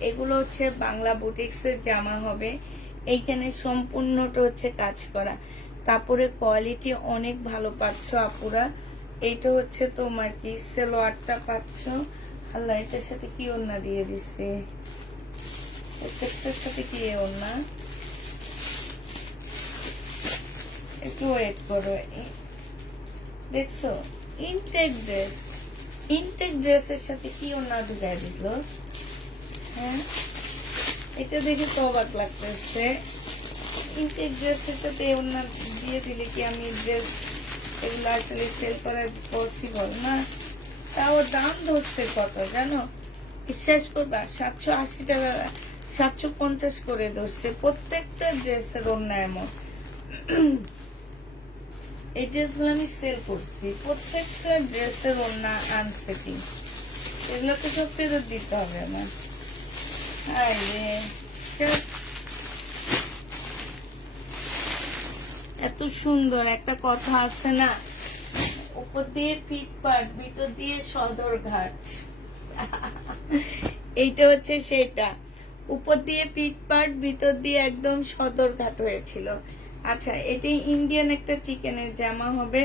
এগুলো হচ্ছে বাংলা বুটিক্সের জামা হবে। এইখানে সম্পূর্ণটা হচ্ছে কাজ করা, কাপড়ের কোয়ালিটি অনেক ভালো পাচ্ছ আপুরা। এইটা হচ্ছে তোমার কি সেলোয়ারটা পাচ্ছ। আল্লাহ, এটার সাথে কি ওড়না দিয়ে দিচ্ছে, প্রত্যেকটার সাথে কি ওড়না, একটু ওয়েট করো। দেখছো, ইনটেক ড্রেসের সাথে কি ওড়না ঢুকাই দিল। হ্যাঁ, এটা দেখে তো অবাক লাগতেছে। ইনটেক ড্রেসের সাথে ওড়না দিয়ে দিলে কি আমি ড্রেস এগুলো আসলে সেল করা পসিবল না। তাও দাম ধরছে কত জানো, বিশ্বাস করবা, 780 টাকা, 750 করে ধরছে প্রত্যেকটা ড্রেসের ওড়না। এমন এই ড্রেসগুলো আমি সেল করছি, প্রত্যেকটা ড্রেসের ওড়না আনছে কি, এগুলোকে সব ফেরত দিতে হবে আমার। এত সুন্দর একটা কথা আছে না, উপর দিয়ে ফিটপাট, ভিতর দিয়ে সদরঘাট। এইটা হচ্ছে সেটা, উপর দিয়ে ফিটপাট, ভিতর দিয়ে একদম সদরঘাট হয়েছিল। আচ্ছা, এটি ইন্ডিয়ান একটা চিকেনের জামা হবে।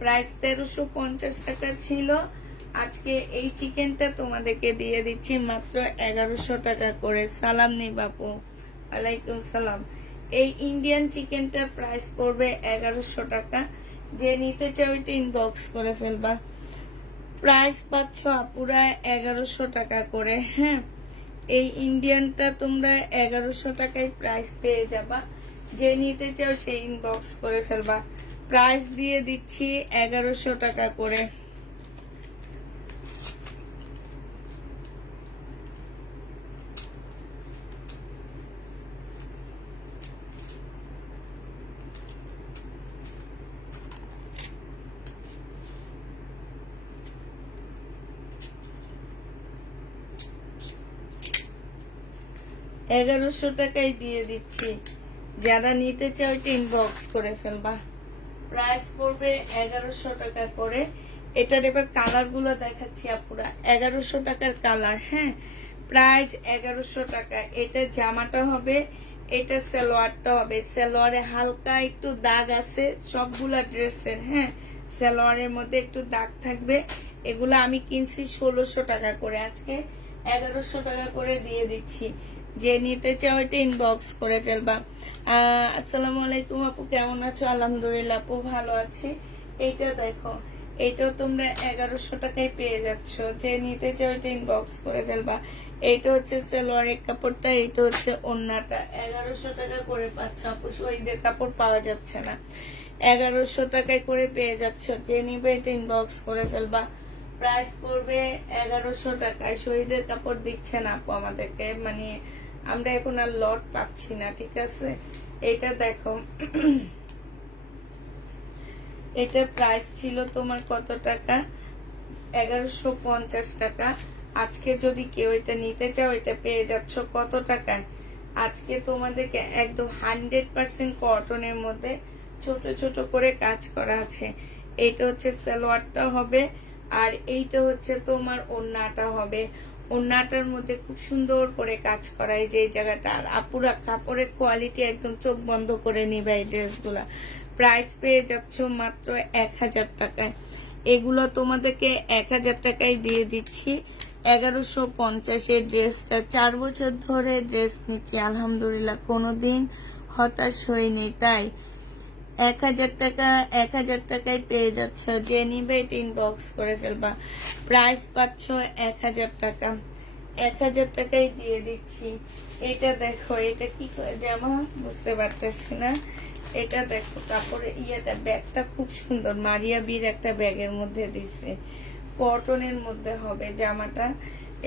প্রাইস 1350 টাকা ছিল। আজকে এই চিকেনটা তোমাদেরকে দিয়ে দিচ্ছি মাত্র 1100 টাকা করে। সালাম নেই বাপু, ওয়ালাইকুম সালাম। এই ইন্ডিয়ান চিকেনটার প্রাইস পড়বে 1100 টাকা। যে নিতে চাও এটা ইনবক্স করে ফেলবা। প্রাইস পাচ্ছ আপুরা 1100 টাকা করে। হ্যাঁ, এই ইন্ডিয়ানটা তোমরা 1100 টাকায় প্রাইস পেয়ে যাবা। যে নিতে চাও সেই ইনবক্স করে ফেলবা। প্রাইস দিয়ে দিচ্ছি 1100 টাকা করে। এগারোশো টাকায় দিয়ে দিচ্ছি। যারা নিতে চাও ইনবক্স করে ফেলবা। প্রাইস পড়বে 1100 টাকা করে। এটার এবার কালার গুলো দেখাচ্ছি আপুরা। 1100 টাকার কালার। হ্যাঁ, প্রাইস 1100 টাকা। এটা জামাটা হবে, এটা সালোয়ারটা হবে। সালোয়ারে হালকা একটু দাগ আছে সবগুলা ড্রেসের। হ্যাঁ, সালোয়ারের মধ্যে একটু দাগ থাকবে। এগুলো আমি কিনছি 1600 টাকা করে, আজকে 1100 টাকা করে দিয়ে দিচ্ছি। যে নিতে চাও এটা ইনবক্স করে ফেলবা। আসসালামু আলাইকুম আপু, কেমন আছো? আলহামদুলিল্লাহ আপু ভালো আছি। এইটা দেখো, এইটাও তোমরা 1100 টাকায় পেয়ে যাচ্ছ। যে নিতে চাও এটা ইনবক্স করে ফেলবা। এইটা হচ্ছে সালোয়ারের কাপড়টা, এইটা হচ্ছে ওড়নাটা। 1100 টাকা করে পাচ্ছ আপু, শহীদের কাপড় পাওয়া যাচ্ছে না। 1100 টাকায় করে পেয়ে যাচ্ছ। যে নিবে এটা ইনবক্স করে ফেলবা। প্রাইস পড়বে 1100 টাকায়। শহীদের কাপড় দিচ্ছে না আপু আমাদেরকে, মানে আমরা এখন আর লট পাচ্ছি না, ঠিক আছে। এটা দেখো, এটার প্রাইস ছিল তোমার কত টাকা? 1150 টাকা। আজকে যদি কেউ এটা নিতে চাও এটা পেয়ে যাচ্ছ কত টাকায়? আজকে তোমাদেরকে একদম 100% কটনের মধ্যে ছোট ছোট করে কাজ করা আছে। এইটা হচ্ছে সালোয়ারটা হবে, আর এইটা হচ্ছে তোমার ওড়নাটা হবে। ওড়নাটার মধ্যে খুব সুন্দর করে কাজ করা, এই যে এই জায়গাটা। আর আপুরা কাপড়ের কোয়ালিটি একদম চোখ বন্ধ করে নিবে এই ড্রেসগুলা। প্রাইস পেয়ে যাচ্ছ মাত্র 1000 টাকায়। এগুলো তোমাদেরকে 1000 টাকায় দিয়ে দিচ্ছি। 1150 ড্রেসটা 4 বছর ধরে ড্রেস নিচ্ছি, আলহামদুলিল্লাহ কোনোদিন হতাশ হয়নি। তাই 1000 টাকা, 1000 টাকায় পেয়ে যাচ্ছ। যে নিবে এটা ইনবক্স করে ফেলবা। প্রাইস পাচ্ছ 1000 টাকা। 1000 টাকায় দিয়ে দিচ্ছি। এটা দেখো, এটা কি জামা বুঝতে পারতেছি না। এটা দেখো কাপড়ের ইয়েটা, ব্যাগটা খুব সুন্দর, মারিয়া বীর একটা ব্যাগের মধ্যে দিচ্ছে। কটনের মধ্যে হবে জামাটা।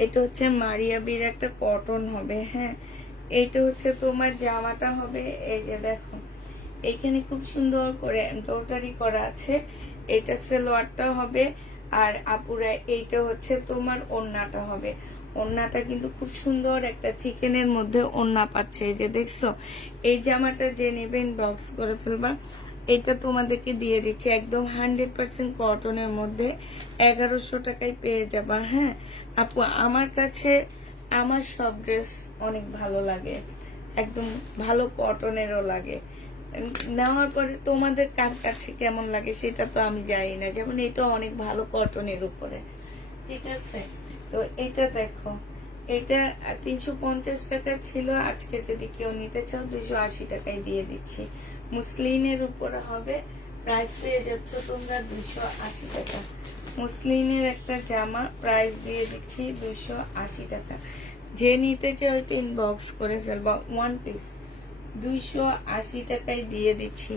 এটা হচ্ছে মারিয়া বীর একটা কটন হবে, হ্যাঁ। এইটা হচ্ছে তোমার জামাটা হবে। এই যে দেখো, এখানে খুব সুন্দর করে এমব্রয়ডারি করা আছে। এটা সালোয়ারটা হবে, আর আপুরা এইটা হচ্ছে তোমার ওড়নাটা হবে। ওড়নাটা কিন্তু খুব সুন্দর একটা চিকেনের মধ্যে ওড়না পাচ্ছে, এই যে দেখছো। এই জামাটা যে নেবেন বক্স করে ফেলবা। এটা তোমাদেরকে দিয়ে দিচ্ছি একদম 100% কটনের মধ্যে 1100 টাকায় পেয়ে যাবা, হ্যাঁ। আপু আমার কাছে আমার সব ড্রেস অনেক ভালো লাগে, একদম ভালো কটনেরও লাগে। নেওয়ার পরে তোমাদের কার কাছে কেমন লাগে সেটা তো আমি জানি না। যেমন এটা অনেক ভালো কটনের উপরে, ঠিক আছে। তো এটা দেখো, এটা 350 টাকা ছিল, আজকে যদি কেউ নিতে চাও 280 টাকায় দিয়ে দিচ্ছি। মুসলিনের উপরে হবে। প্রাইস পেয়ে যাচ্ছ তোমরা 280 টাকা। মুসলিনের একটা জামা প্রাইস দিয়ে দিচ্ছি 280 টাকা। যে নিতে চাও এটা ইনবক্স করে ফেলবা। ওয়ান পিস 280 টাকায় দিয়ে দিচ্ছি।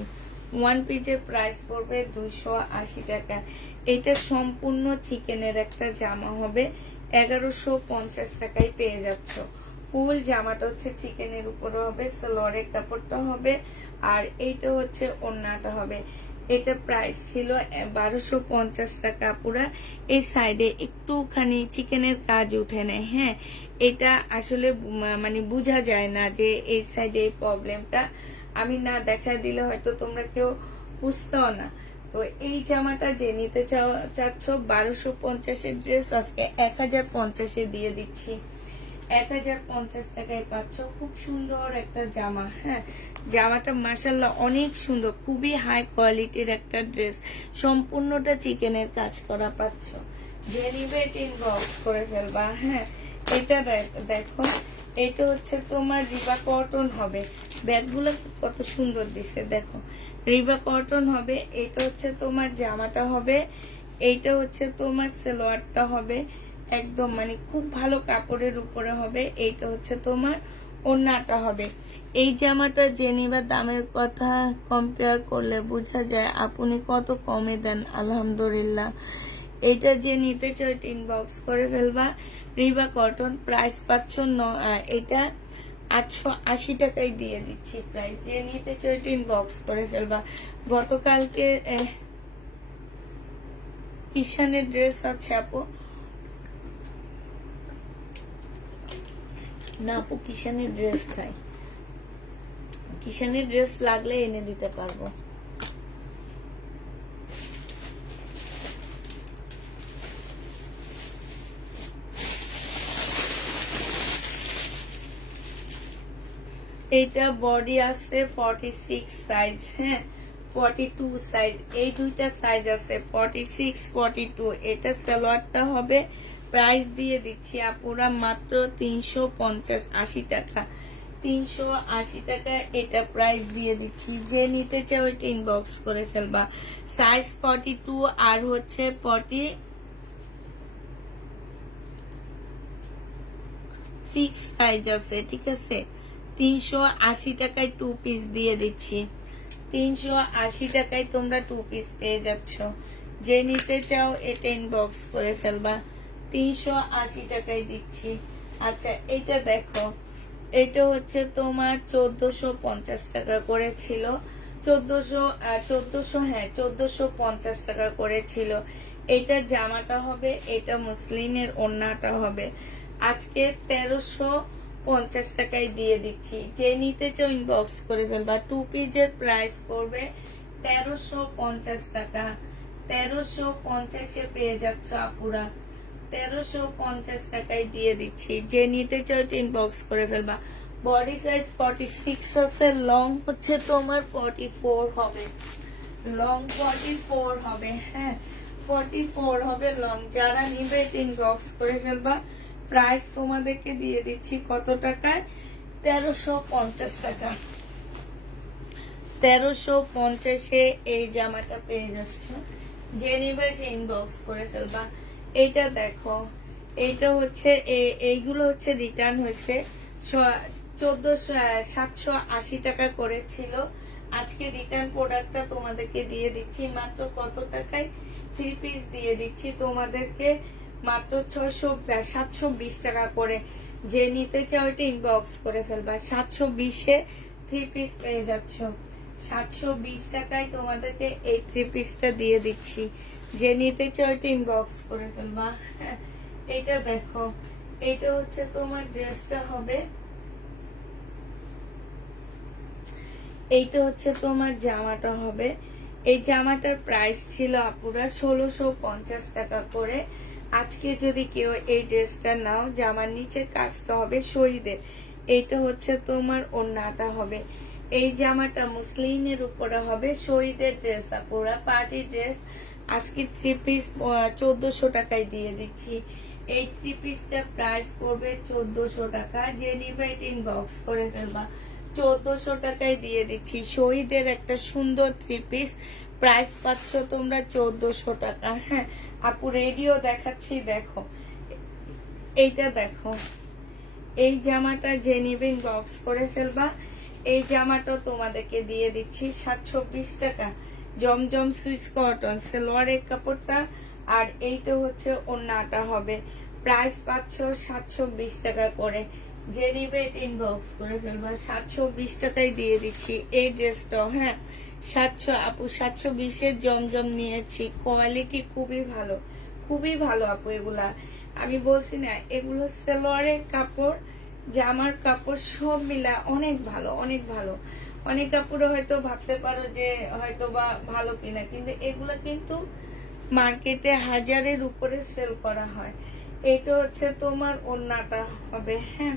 ওয়ান পিসের প্রাইস পড়বে 280 টাকা। এটা সম্পূর্ণ চিকেনের একটা জামা হবে, 1150 টাকায় পেয়ে যাচ্ছ। ফুল জামাটা হচ্ছে চিকেনের উপরে হবে, সালোয়ারের কাপড়টা হবে, আর এইটা হচ্ছে ওড়নাটা হবে। এটা প্রাইস ছিল 1250 টাকা। পুরা এই সাইডে একটুখানি চিকেনের কাজ উঠে নেয়, হ্যাঁ। এটা আসলে মানে বোঝা যায় না যে এই সাইডে এই প্রবলেমটা। আমি না দেখা দিলে হয়তো তোমরা কেউ বুঝতেও না। তো এই জামাটা যে নিতে চাচ্ছ 1250 ড্রেস আজকে 1050 দিয়ে দিচ্ছি। 1050 টাকায় পাচ্ছ খুব সুন্দর একটা জামা, হ্যাঁ। জামাটা মাশাআল্লাহ অনেক সুন্দর, খুবই হাই কোয়ালিটির একটা ড্রেস, সম্পূর্ণটা চিকেনের কাজ করা পাচ্ছ। যে নিবে ইনবক্স করে ফেলবা, হ্যাঁ। এটা দেখো, এটা হচ্ছে তোমার রিবা কটন হবে। ব্যাগগুলো কত সুন্দর দিচ্ছে দেখো, রিবা কটন হবে। এটা হচ্ছে তোমার জামাটা হবে, এইটা হচ্ছে তোমার সালোয়ারটা হবে, একদম মানে খুব ভালো কাপড়ের উপরে হবে। এইটা হচ্ছে তোমার ওড়নাটা হবে। এই জামাটা জেনিবা দামের কথা কম্পেয়ার করলে বোঝা যায় আপনি কত কমে দেন, আলহামদুলিল্লাহ। এটা যে নিতে চাও ইনবক্স করে ফেলবা। রিবা কটন প্রাইস পাচ্ছ এটা 880 টাকায় দিয়ে দিচ্ছি প্রাইস। যে নিতে চাও ইনবক্স করে ফেলবা। গতকালকে কিষানের ড্রেস আছে আপু, না আপু কিষানের ড্রেস নাই, কিষানের ড্রেস লাগলে এনে দিতে পারবো। এইটা বডি আছে 46 সাইজ, হ্যাঁ। 42 সাইজ, এই দুইটা সাইজ আছে 46 42। এটা সালোয়ারটা হবে, প্রাইস দিয়ে দিচ্ছি আপুরা মাত্র 350 টাকা, 380 টাকা এটা প্রাইস দিয়ে দিচ্ছি। যে নিতে চাও ওইটা ইনবক্স করে ফেলবা। সাইজ 42 আর হচ্ছে 46 সাইজ আছে, ঠিক আছে। 380 টাকায় 2 পিস দিয়ে দিচ্ছি, 380 টাকায় তোমরা 2 পিস পেয়ে যাচ্ছ। যে নিতে চাও এটা ইনবক্স করে ফেলবা, 380 টাকায় দিচ্ছি। আচ্ছা এটা দেখো, এটা হচ্ছে তোমার 1450 টাকা করেছিল, 1400 হ্যাঁ 1450 টাকা করেছিল। এটা জামাটা হবে, এটা মুসলিমের ওড়নাটা হবে। আজকে 1350 টাকায় দিয়ে দিচ্ছি। যে নিতে চাও ইনবক্স করে ফেলবা। 2 পিসের প্রাইস পড়বে 1350 টাকা, 1350-এ পেয়ে যাচ্ছ আপুরা, 1350 টাকায় দিয়ে দিচ্ছি। যে নিতে চাও ইনবক্স করে ফেলবা। বডি সাইজ 46 আছে, লং হচ্ছে তোমার 44 হবে, লং 44 হবে, হ্যাঁ 44 হবে লং। যারা নিবে ইনবক্স করে ফেলবা। প্রাইস তোমাদেরকে দিয়ে দিচ্ছি কত টাকায়, 1350 টাকা, 1350-এ এই জামাটা পেয়ে যাচ্ছ। যে নিবে সে ইনবক্স করে ফেলবা। এইটা দেখো, এইটা হচ্ছে এইগুলো হচ্ছে রিটার্ন হয়েছে, 780 টাকা করেছিল। আজকে রিটার্ন প্রোডাক্টটা তোমাদেরকে দিয়ে দিচ্ছি মাত্র কত টাকায়, 3 পিস দিয়ে দিচ্ছি তোমাদেরকে মাত্র 720 টাকা করে। যে নিতে চাও এটা ইনবক্স করে ফেলবা। 720-এ 3 পিস পেয়ে যাচ্ছ, 720 টাকায় তোমাদেরকে এই 3 পিসটা দিয়ে দিচ্ছি। যে নিতে চাও এটা ইনবক্স করে ফেলবা। হ্যাঁ এটা দেখো, এটা হচ্ছে তোমার ড্রেসটা হবে, এইটা হচ্ছে তোমার জামাটা হবে। এই জামাটার প্রাইস ছিল আপুরা 1650 টাকা করে। আজকে যদি কেউ এই ড্রেসটা নাও, জামার নিচের কাজটা হবে শহীদের, এইটা হচ্ছে তোমার ওড়নাটা হবে। এই জামাটা মুসলিমের উপরে হবে, শহীদের ড্রেস আপুরা, পার্টি ড্রেস। আজকে 3 পিস 1400 টাকায় দিয়ে দিচ্ছি। এই 3 পিসটার প্রাইস পড়বে 1400 টাকা। যে নিবে এটা ইনবক্স করে ফেলবা। 1400 টাকায় দিয়ে দিচ্ছি। শহীদের একটা সুন্দর 3 পিস, প্রাইস পাচ্ছ তোমরা 1400 টাকা। হ্যাঁ আপু রেডিও দেখাচ্ছি, দেখো এইটা দেখো, এই জামাটা যে নিবে ইনবক্স করে ফেলবা। এই জামাটা তোমাদেরকে দিয়ে দিচ্ছি 720 টাকা, জমজম সুইস কটন সালোয়ারের কাপড়টা, আর এইটা হচ্ছে ওড়নাটা হবে। প্রাইস পাচ্ছ 720 টাকা করে। যে নিবে ইনবক্স করে ফেলবা। 720 টাকায় দিয়ে দিচ্ছি এই ড্রেসটাও। হ্যাঁ 700 আপু, 720-এর জমজম নিয়েছি, কোয়ালিটি খুবই ভালো, খুবই ভালো আপু। এগুলা আমি বলছি না, এগুলো সালোয়ারের কাপড়, জামার কাপড় সব মিলা অনেক ভালো, অনেক ভালো। অনেক কাপড়ে হয়তো ভাবতে পারো যে হয়তো বা ভালো কিনা, কিন্তু এগুলা কিন্তু মার্কেটে 1000-এর উপরে সেল করা হয়। এটা হচ্ছে তোমার ওড়নাটা হবে। হ্যাঁ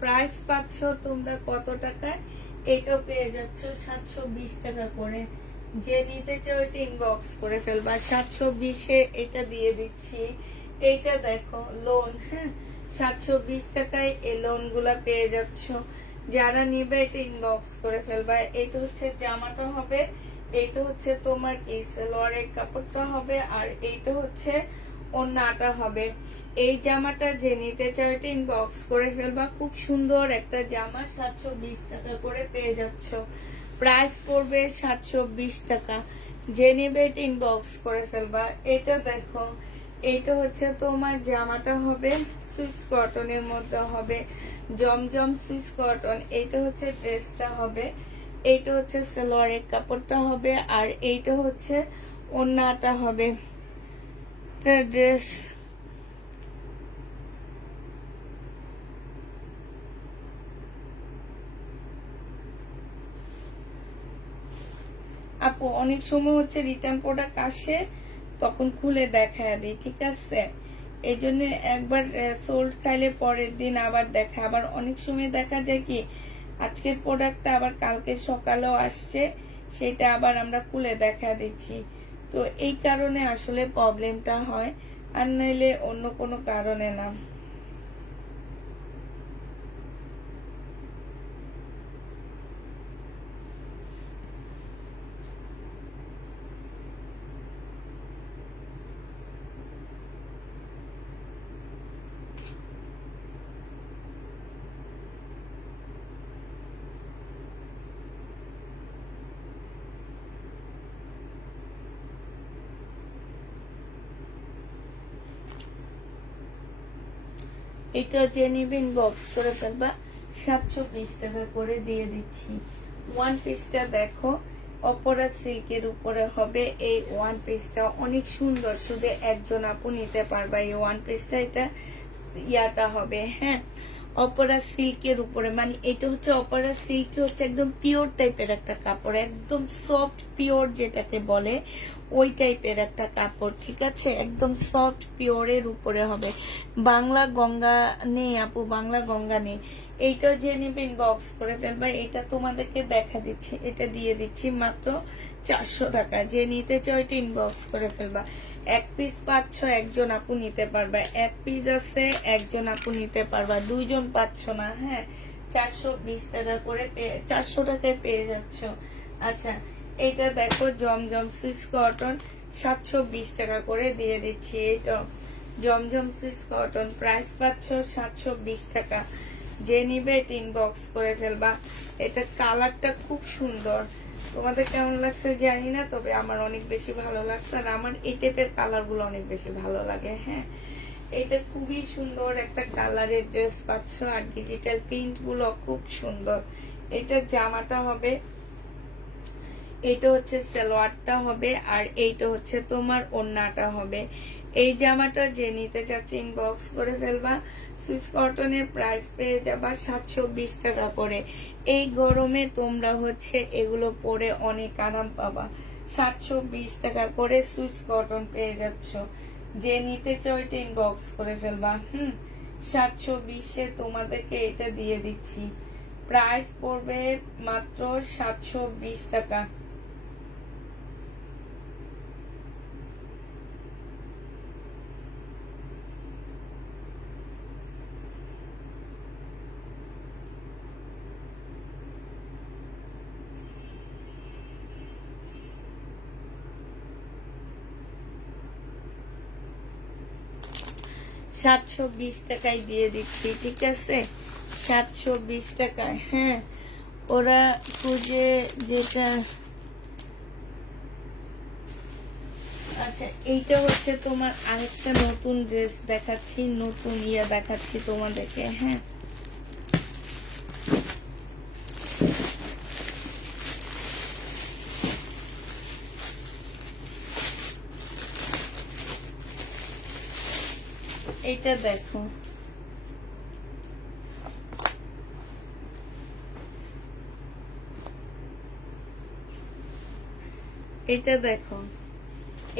প্রাইস পাচ্ছ তোমরা কত টাকায়, এটা পেয়ে যাচ্ছ 720 টাকা করে। যে নিতে চাও এটা ইনবক্স করে ফেলবা। 720-এ এটা দিয়ে দিচ্ছি। এইটা দেখো লোন, হ্যাঁ 720 টাকায় এই লোন গুলা পেয়ে যাচ্ছ। যারা নিবে এটা ইনবক্স করে ফেলবা। এটা হচ্ছে জামাটা হবে, এইটা হচ্ছে তোমার এই সালোয়ারের কাপড়টা হবে, আর এইটা হচ্ছে ওড়নাটা হবে। এই জামাটা যে নিতে চাও এটা ইনবক্স করে ফেলবা। খুব সুন্দর একটা জামা, 720 টাকা করে পেয়ে যাচ্ছ। প্রাইস পড়বে 720 টাকা। যে নিবে এটা ইনবক্স করে ফেলবা। এটা দেখো, এইটা হচ্ছে তোমার জামাটা হবে, সুইস কটনের মধ্যে হবে, জমজম সুইস কটন। এইটা হচ্ছে ড্রেসটা হবে, এইটা হচ্ছে সালোয়ারের কাপড়টা হবে, আর এইটা হচ্ছে ওড়নাটা হবে। ড্রেস আপু অনেক সময় হচ্ছে রিটার্ন প্রোডাক্ট আসে, তখন খুলে দেখায় দিই, ঠিক আছে। এই জন্য একবার সোল্ড খাইলে পরের দিন আবার দেখা, আবার অনেক সময় দেখা যায় কি আজকের প্রোডাক্টটা আবার কালকে সকালেও আসছে, সেটা আবার আমরা খুলে দেখা দিচ্ছি। তো এই কারণে আসলে প্রবলেমটা হয়, আর নইলে অন্য কোনো কারণে না। এটা যে নিবেন বক্স করে ফেলবা, 720 টাকা করে দিয়ে দিচ্ছি। ওয়ান পিসটা দেখো অপরা সিল্কের উপরে হবে। এই ওয়ান পিসটা অনেক সুন্দর, শুধু একজন আপু নিতে পারবা এই ওয়ান পিসটা। এটা ইয়াটা হবে, হ্যাঁ, অপরা সিল্কের উপরে, মানে এটা হচ্ছে অপরা সিল্ক, হচ্ছে একদম পিওর টাইপের একটা কাপড়, একদম সফট পিওর যেটাকে বলে ওই টাইপের একটা কাপড়, ঠিক আছে, একদম সফট পিওরের উপরে হবে। বাংলা গঙ্গা নেই আপু, বাংলা গঙ্গা নেই। এইটা যে নেবেন বক্স করে ফেলবা। এটা তোমাদেরকে দেখা দিচ্ছি, এটা দিয়ে দিচ্ছি মাত্র 400 টাকা। যে নিতে চাও এটা ইনবক্স করে ফেলবা। এক পিস পাচ্ছ, একজন আপু নিতে পারবা। এক পিস আছে, একজন আপু নিতে পারবা, দুইজন পাচ্ছ না, হ্যাঁ। 420 টাকা করে 400 টাকায় পেয়ে যাচ্ছ। আচ্ছা, এটা দেখো জমজম সুইস কটন, 720 টাকা করে দিয়ে দিচ্ছি। এটা জমজম সুইস কটন, প্রাইস পাচ্ছ 720 টাকা। যে নিবে এটা ইনবক্স করে ফেলবা। এটা কালারটা খুব সুন্দর, তোমাদের কেমন লাগছে জানি না, তবে আমার অনেক বেশি ভালো লাগছে। আর আমার এই টাইপের কালার গুলো অনেক বেশি ভালো লাগে, হ্যাঁ। এটা খুবই সুন্দর একটা কালারের ড্রেস পাচ্ছ, আর ডিজিটাল প্রিন্ট গুলো খুব সুন্দর। এটা জামাটা হবে, এটা হচ্ছে সালোয়ারটা হবে, আর এইটা হচ্ছে তোমার ওড়নাটা হবে। এই জামাটা যে নিতে চাচ্ছে ইনবক্স করে ফেলবা। সুইস কটনের প্রাইস পেয়ে যাবা 720 টাকা করে। এই গরমে তোমরা হচ্ছে এগুলো পরে অনেক আরাম পাবা। 720 টাকা করে সুইস কটন পেয়ে যাচ্ছ। যে নিতে চাও এটা ইনবক্স করে ফেলবা। 720-এ তোমাদেরকে এটা দিয়ে দিচ্ছি। প্রাইস পড়বে মাত্র 720 টাকা। $720 টাকায় দিয়ে দিচ্ছি, ঠিক আছে, 720 টাকায়, হ্যাঁ। ওরা খুঁজে যেটা, আচ্ছা এইটা হচ্ছে তোমার আরেকটা নতুন ড্রেস দেখাচ্ছি, নতুন ইয়া দেখাচ্ছি তোমাদেরকে, হ্যাঁ। এইটা দেখো, এটা দেখো,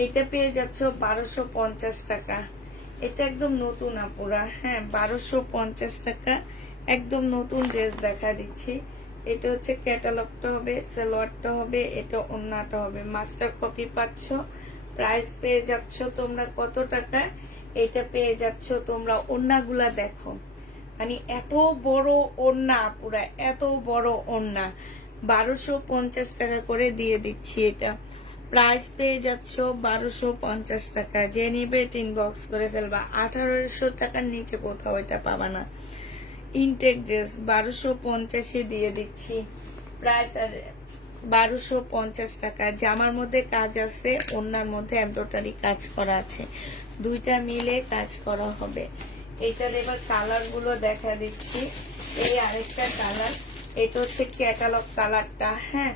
এটা পেয়ে যাচ্ছ 1250 টাকা। এটা একদম নতুন আপুরা, হ্যাঁ, 1250 টাকা, একদম নতুন ড্রেস দেখা দিচ্ছি। এটা হচ্ছে ক্যাটালগটা হবে, সালোয়ারটা হবে, এটা ওড়নাটা হবে। মাস্টার কপি পাচ্ছ। প্রাইস পেয়ে যাচ্ছ তোমরা কত টাকা? এটা পেয়ে যাচ্ছ তোমরা, ওড়নাগুলা দেখো, মানে এত বড় ওড়না পুরা, এত বড় ওড়না। 1250 টাকা করে দিয়ে দিচ্ছি। এটা প্রাইস পেয়ে যাচ্ছ 1250 টাকা। যে নিবে ইনবক্স করে ফেলবা। 1800 টাকার নিচে কোথাও এটা পাবা না। ইনটেক ড্রেস 1250-এ দিয়ে দিচ্ছি। প্রাইস আর 1250 টাকা। জামার মধ্যে কাজ আছে, ওড়নার মধ্যে এমব্রয়ডারি কাজ করা আছে, দুইটা মিলে কাজ করা হবে। এইটার এবার কালার গুলো দেখা দিচ্ছি। এই আরেকটা কালার, এটা হচ্ছে ক্যাটালগ কালারটা, হ্যাঁ।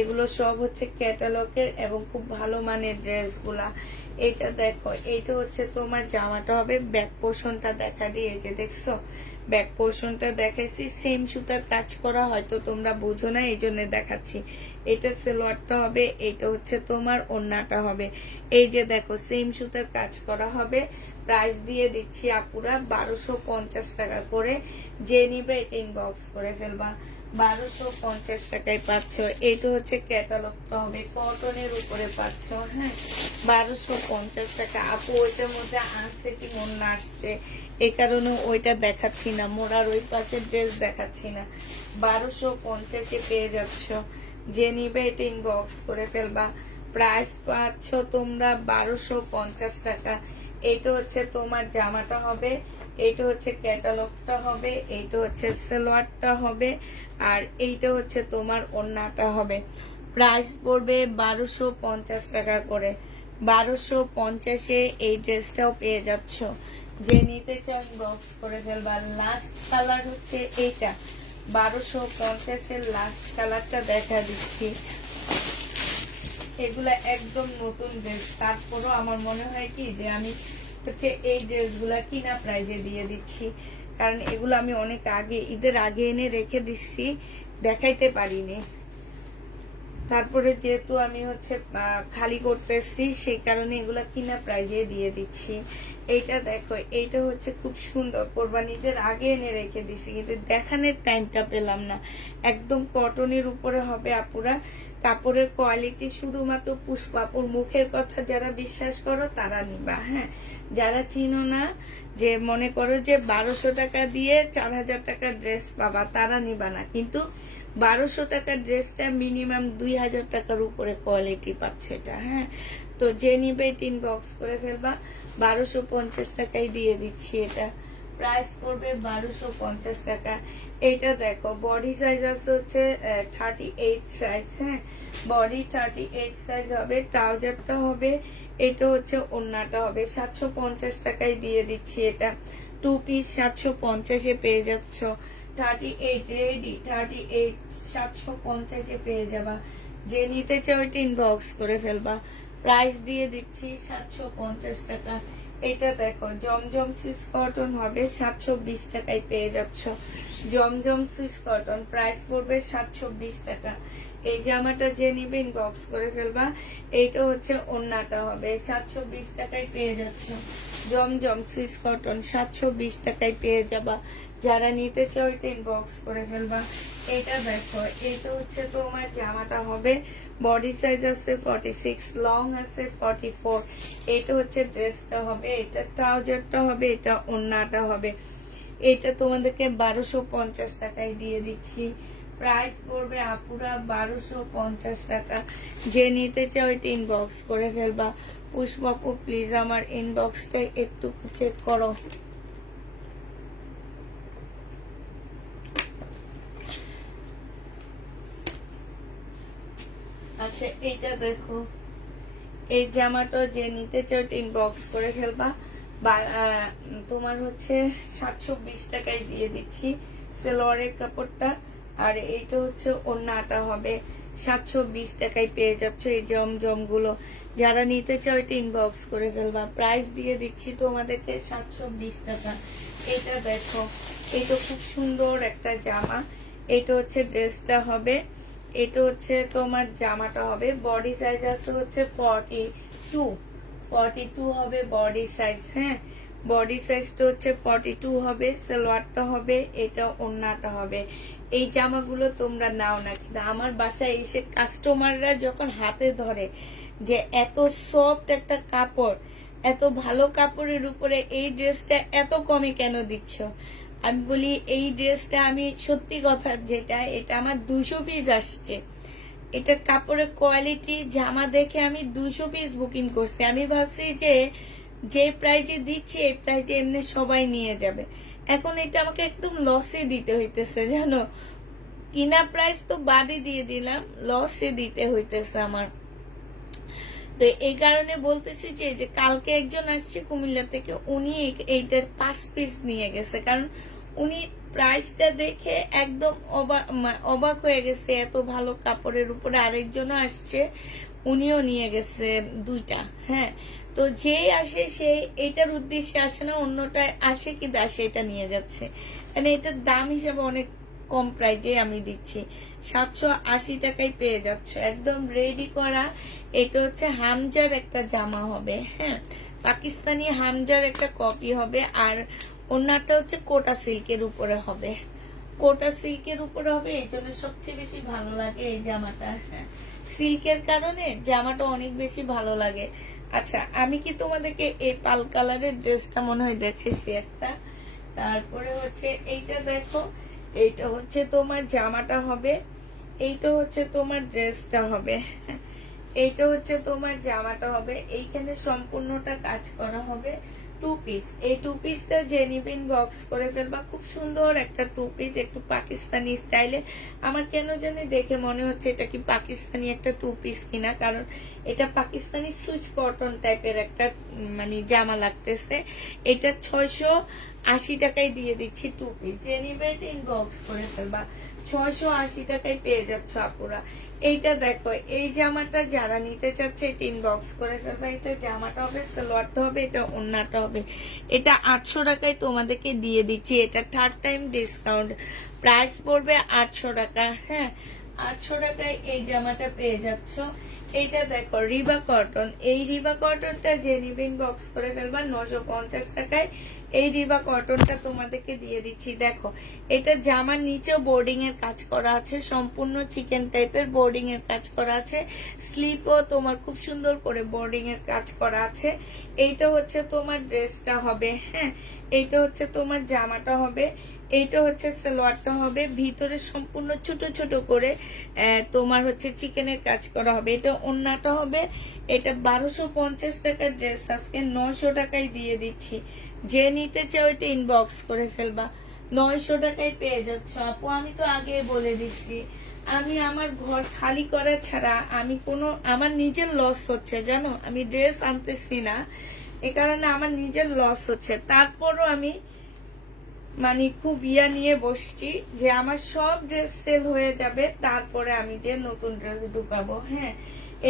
এগুলো সব হচ্ছে ক্যাটালগের এবং খুব ভালো মানের ড্রেস গুলা। এটা দেখো, এইটা হচ্ছে তোমার জামাটা হবে। ব্যাক পোর্শনটা দেখা দিয়ে, যে দেখছো ব্যাক পোর্শনটা দেখাইছি, সেম সুতার কাজ করা, হয়তো তোমরা বুঝো না এই জন্য দেখাচ্ছি। এটা সালোয়ারটা হবে, এটা হচ্ছে তোমার ওড়নাটা হবে। এই যে দেখো, সেম সুতার কাজ করা হবে। প্রাইস দিয়ে দিচ্ছি আপুরা 1250 টাকা করে। যে নিবে এটা ইনবক্স করে ফেলবা। 1250 টাকায় পাচ্ছ। এটা হচ্ছে ক্যাটালগটা হবে, কটনের উপরে পাচ্ছ। হ্যাঁ, 1250 টাকা। আপু ওইটার মধ্যে আনসেটিং ওড়না আসছে, এই কারণে ওইটা দেখাচ্ছি না, মোড়ার ওই পাশে ড্রেস দেখাচ্ছি না। 1250-এ পেয়ে যাচ্ছ। যে নিবে এটা ইনবক্স করে ফেলবা। প্রাইস পাচ্ছ তোমরা 1250 টাকা। এইটা হচ্ছে তোমার জামাটা হবে, এইটা হচ্ছে ক্যাটালগটা হবে, এইটা হচ্ছে সালোয়ারটা হবে, আর এইটা হচ্ছে তোমার ওড়নাটা হবে। প্রাইস পড়বে 1250 টাকা করে। 1250-এ এই ড্রেসটাও পেয়ে যাচ্ছ। যে নিতে চাও বক্স করে ফেলবা। লাস্ট কালার হচ্ছে এইটা, 1250-এর লাস্ট কালারটা দেখা দিচ্ছি। এগুলা একদম নতুন ড্রেস, তারপরও আমার মনে হয় কি যে আমি হচ্ছে এই ড্রেসগুলা কিনা প্রাইজে দিয়ে দিচ্ছি, কারণ এগুলো আমি অনেক আগে, ঈদের আগে এনে রেখে দিচ্ছি, দেখাইতে পারিনি। তারপরে যেহেতু আমি হচ্ছে খালি করতেছি, সেই কারণে এগুলা কিনা প্রাইজে দিয়ে দিচ্ছি। এইটা দেখো, এইটা হচ্ছে খুব সুন্দর, কোরবানিদের আগে এনে রেখে দিছি, কিন্তু দেখানোর টাইমটা পেলাম না। একদম কটনের উপরে হবে আপুরা। কাপড়ের কোয়ালিটি শুধুমাত্র পুষ্পাপুর মুখের কথা যারা বিশ্বাস করো তারা নিবা। হ্যাঁ, যারা চিনো না, যে মনে করো যে 1200 টাকা দিয়ে 4000 টাকার ড্রেস পাবা, তারা নিবা না। কিন্তু 1200 টাকার ড্রেসটা মিনিমাম 2000 টাকার উপরে কোয়ালিটি পাচ্ছে এটা। হ্যাঁ, তো যে নিবে 3 বক্স করে ফেলবা। 1250 টাকায় দিয়ে দিচ্ছি এটা। প্রাইস পড়বে 1250 টাকা। এটা দেখো, বডি সাইজ আছে হচ্ছে 38 সাইজ। হ্যাঁ, বডি 38 সাইজ হবে, ট্রাউজারটা হবে, এটা হচ্ছে ওড়নাটা হবে। 750 টাকায় দিয়ে দিচ্ছি এটা। 2 পিস 750-এ পেয়ে যাচ্ছ। 38 রেডি, 38 750-এ পেয়ে যাবা। যে নিতে চাও এটা ইনবক্স করে ফেলবা। প্রাইস দিয়ে দিচ্ছি 750 টাকা। এটা দেখো, জমজম সুইস কটন হবে, 720 টাকায় পেয়ে যাচ্ছ। জমজম সুইস কটন, প্রাইস পড়বে 720 টাকা। এই জামাটা যে নিবে ইনবক্স করে ফেলবা। এইটা হচ্ছে ওড়নাটা হবে, 720 টাকায় পেয়ে যাচ্ছ। জমজম সুইস কটন 720 টাকায় পেয়ে যাবা। যারা নিতে চাও এটা ইনবক্স করে ফেলবা। এটা দেখো, এটা হচ্ছে তোমার জামাটা হবে, বডি সাইজ আছে 46, লং আছে 44। এটা হচ্ছে ড্রেসটা হবে, এটা ট্রাউজারটা হবে, এটা ওড়নাটা হবে। এটা তোমাদেরকে 1250 টাকায় দিয়ে দিচ্ছি। প্রাইস পড়বে আপুরা 1250 টাকা। যে নিতে চাও এটা ইনবক্স করে ফেলবা। পুষ্পাপু প্লিজ আমার ইনবক্সটা একটু চেক করো। আচ্ছা, এইটা দেখো, এই জামাটা যে নিতে চাও ইনবক্স করে ফেলবা। তোমার হচ্ছে 720 টাকায় দিয়ে দিচ্ছি সালোয়ারের কাপড়টা, আর এইটা হচ্ছে ওড়নাটা হবে। 720 টাকায় পেয়ে যাচ্ছ এই জমজম গুলো। যারা নিতে চাও এটা ইনবক্স করে ফেলবা। প্রাইস দিয়ে দিচ্ছি তোমাদেরকে 720 টাকা। এটা দেখো, এটা খুব সুন্দর একটা জামা। এটা হচ্ছে ড্রেসটা হবে, এটা হচ্ছে তোমার জামাটা হবে। বডি সাইজ আছে হচ্ছে 42 হবে বডি সাইজ। হ্যাঁ, বডি সাইজটা হচ্ছে 42 হবে। সালোয়ারটা হবে, এটা ওড়নাটা হবে। এই জামাগুলো তোমরা নাও না, কিন্তু আমার বাসায় এসে কাস্টমাররা যখন হাতে ধরে যে এত সফট একটা কাপড়, এত ভালো কাপড়ের উপরে এই ড্রেসটা এত কমে কেন দিচ্ছ, আমি বলি এই ড্রেসটা, আমি সত্যি কথা যেটা, এটা আমার 200 পিস আসছে। এটার কাপড়ের কোয়ালিটি, জামা দেখে আমি 200 পিস বুকিং করছি। আমি ভাবছি যে প্রাইজে দিচ্ছি এই প্রাইজে এমনি সবাই নিয়ে যাবে। এখন এটা আমাকে একদম লসে দিতে হইতেছে জানো। কিনা প্রাইস তো বাদই দিয়ে দিলাম, লসে দিতে হইতেছে আমার। তো এই কারণে বলতেছি যে কালকে একজন আসছে কুমিল্লা থেকে, উনি এইটার 5 পিস নিয়ে গেছে, কারণ উনি প্রাইসটা দেখে একদম অবাক হয়ে গেছে, এত ভালো কাপড়ের উপরে। আরেকজনও আসছে, উনিও নিয়ে গেছে 2টা। হ্যাঁ, তো যে আসে সে এটার উদ্দেশ্যে আসে না, অন্যটায় আসে কিন্তু আসে এটা নিয়ে যাচ্ছে। মানে এটার দাম হিসাবে অনেক কম প্রাইজে আমি দিচ্ছি। 780 টাকায় পেয়ে যাচ্ছে, একদম রেডি করা। এটা হচ্ছে হামজার একটা জামা হবে। হ্যাঁ, পাকিস্তানি হামজার একটা কপি হবে, আর ওড়নাটা হচ্ছে কোটা সিল্কের উপরে হবে। কোটা সিল্কের উপরে হবে, এই জন্য সবচেয়ে বেশি ভালো লাগে এই জামাটা। হ্যাঁ, সিল্কের কারণে জামাটা অনেক বেশি ভালো লাগে। আচ্ছা, আমি কি তোমাদেরকে এই পাল কালারের ড্রেসটা মনে হয় দেখাইছি একটা। তারপরে হচ্ছে এইটা দেখো, এইটা হচ্ছে তোমার জামাটা হবে, এইটা হচ্ছে তোমার ড্রেসটা হবে। এইটা হচ্ছে তোমার জামাটা হবে, এইখানে সম্পূর্ণটা কাজ করা হবে। টু পিস, এই টু পিসটা যে নিবে বক্স করে ফেলবা। খুব সুন্দর একটা টু পিস, একটু পাকিস্তানি স্টাইলে। আমার কেন জানি দেখে মনে হচ্ছে এটা কি পাকিস্তানি একটা টু পিস কিনা, কারণ এটা পাকিস্তানি সুইচ কটন টাইপের একটা মানে জামা লাগতেছে। এটা 680 টাকায় দিয়ে দিচ্ছি টু পিস। যে নিবে এটা ইনবক্স করে ফেলবা, 680 টাকায় পেয়ে যাচ্ছ আপুরা। এইটা দেখো, এই জামাটা যারা নিতে চাচ্ছে এটা ইনবক্স করে ফেলবা। এটা জামাটা হবে, সালোয়ারটা হবে, এটা ওড়নাটা হবে। এটা 800 টাকায় তোমাদেরকে দিয়ে দিচ্ছি। এটা থার্ড টাইম ডিসকাউন্ট, প্রাইস পড়বে 800 টাকা। হ্যাঁ, 800 টাকায় এই জামাটা পেয়ে যাচ্ছ। এইটা দেখো রিবা কটন, এই রিবা কটনটা যে নিবে ইনবক্স করে ফেলবা 950 টাকায়। এই রিবা কটনটা তোমাদেরকে দিয়ে দিচ্ছি। দেখো, এটা জামার নিচেও বোর্ডিং এর কাজ করা আছে, সম্পূর্ণ চিকেন টাইপের বোর্ডিং এর কাজ করা আছে। স্লিপও তোমার খুব সুন্দর করে বোর্ডিং এর কাজ করা আছে। এইটা হচ্ছে তোমার ড্রেসটা হবে। হ্যাঁ, এইটা হচ্ছে তোমার জামাটা হবে, এইটা হচ্ছে সালোয়ারটা হবে। ভিতরে সম্পূর্ণ ছোট ছোট করে তোমার হচ্ছে চিকেনের কাজ করা হবে। এটা ওড়নাটা হবে। এটা 1250 টাকার ড্রেস আজকে 900 টাকায় দিয়ে দিচ্ছি। যে নিতে চাও এটা ইনবক্স করে ফেলবা, 900 টাকায় পেয়ে যাচ্ছ আপু। আমি তো আগে বলে দিচ্ছি, আমি আমার ঘর খালি করা ছাড়া আমি আমার নিজের লস হচ্ছে জানো। আমি ড্রেস আনতেছি না, এ কারণে আমার নিজের লস হচ্ছে। তারপরও আমি মানে খুব নিয়ে বসছি যে আমার সব ড্রেস সেল হয়ে যাবে, তারপরে আমি যে নতুন ড্রেস ঢুকাবো। হ্যাঁ,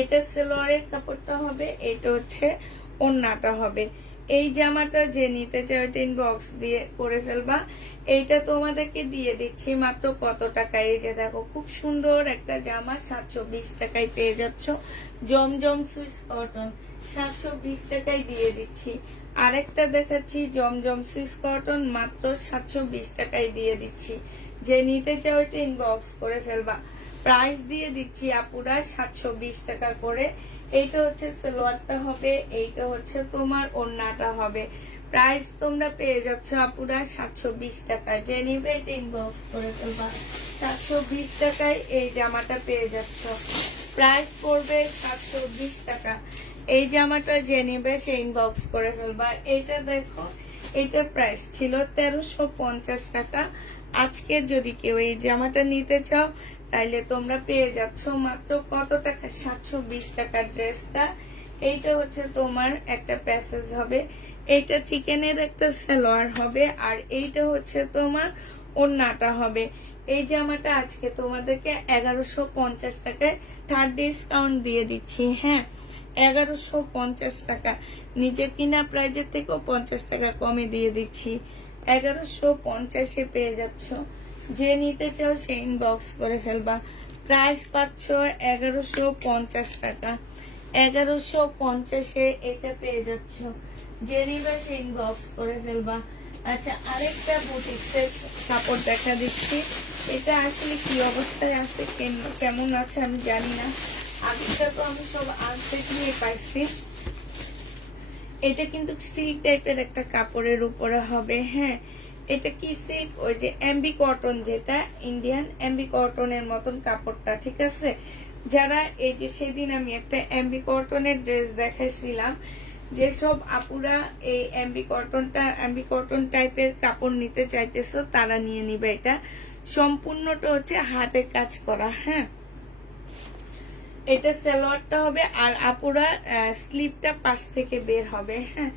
এটা সেলোয়ারের কাপড়টা হবে, এটা হচ্ছে ওড়নাটা হবে। এই জামাটা যে নিতে চাও এটা ইনবক্স দিয়ে করে ফেলবা। এইটা তোমাদেরকে দিয়ে দিচ্ছি মাত্র কত টাকায়, এই যে দেখো খুব সুন্দর একটা জামা 720 টাকায় পেয়ে যাচ্ছ। জমজম সুইস কটন 720 টাকায় দিয়ে দিচ্ছি। আরেকটা দেখাচ্ছি জমজম সুইস কটন মাত্র 720 টাকায় দিয়ে দিচ্ছি। যে নিতে চাও এটা ইনবক্স করে ফেলবা। প্রাইস দিয়ে দিচ্ছি আপুরা 720 টাকা করে। এইটা হচ্ছে সালোয়ারটা হবে, এইটা হচ্ছে তোমার ওড়নাটা হবে। প্রাইস তোমরা পেয়ে যাচ্ছ আপুরা 720 টাকা। যে নিবে এটা ইনবক্স করে ফেলবা, 720 টাকায় এই জামাটা পেয়ে যাচ্ছ। প্রাইস পড়বে 720 টাকা। এই জামাটা যে নিবে সে ইনবক্স করে ফেলবা। এটা দেখো, এটার প্রাইস ছিল 1350 টাকা। আজকে যদি কেউ এই জামাটা নিতে চাও তাইলে তোমরা পেয়ে যাচ্ছ মাত্র কত টাকা, 720 টাকার ড্রেসটা। এইটা হচ্ছে তোমার একটা প্যাসেজ হবে, এইটা চিকেনের একটা সালোয়ার হবে, আর এইটা হচ্ছে তোমার ওড়নাটা হবে। এই জামাটা আজকে তোমাদেরকে 1150 টাকায় থার্ড ডিসকাউন্ট দিয়ে দিচ্ছি। হ্যাঁ, 1150 টাকা, নিজের কিনা প্রাইজের থেকেও 50 টাকা কমে দিয়ে দিচ্ছি। 1150-এ পেয়ে যাচ্ছ। যে নিতে চাও সে ইনবক্স করে ফেলবা। প্রাইস পাচ্ছ 1150 টাকা। 1150-এ এটা পেয়ে যাচ্ছ। যে নিবে সে ইনবক্স করে ফেলবা। আচ্ছা, আরেকটা বুটিক্সের কাপড় দেখা দিচ্ছি। এটা আসলে কি অবস্থায় আছে, কেমন আছে আমি জানি না। আগেরটা তো আমি সব আনসেট নিয়ে পাইছি। এটা কিন্তু সিল্ক টাইপের একটা কাপড়ের উপরে হবে। হ্যাঁ, এটা কি সিল্ক, ওই যে এমবি কটন, যেটা ইন্ডিয়ান এমবি কটনের মতন কাপড়টা, ঠিক আছে। যারা এই যে সেদিন আমি একটা এমবি কটনের ড্রেস দেখাইছিলাম, যেসব আপুরা এই এমবি কটন টাইপের কাপড় নিতে চাইতেছো তারা নিয়ে নিবে। এটা সম্পূর্ণটা হচ্ছে হাতে কাজ করা। হ্যাঁ, এটা সালোয়ারটা হবে, আর আপুরা স্লিপটা পাশ থেকে বের হবে। হ্যাঁ,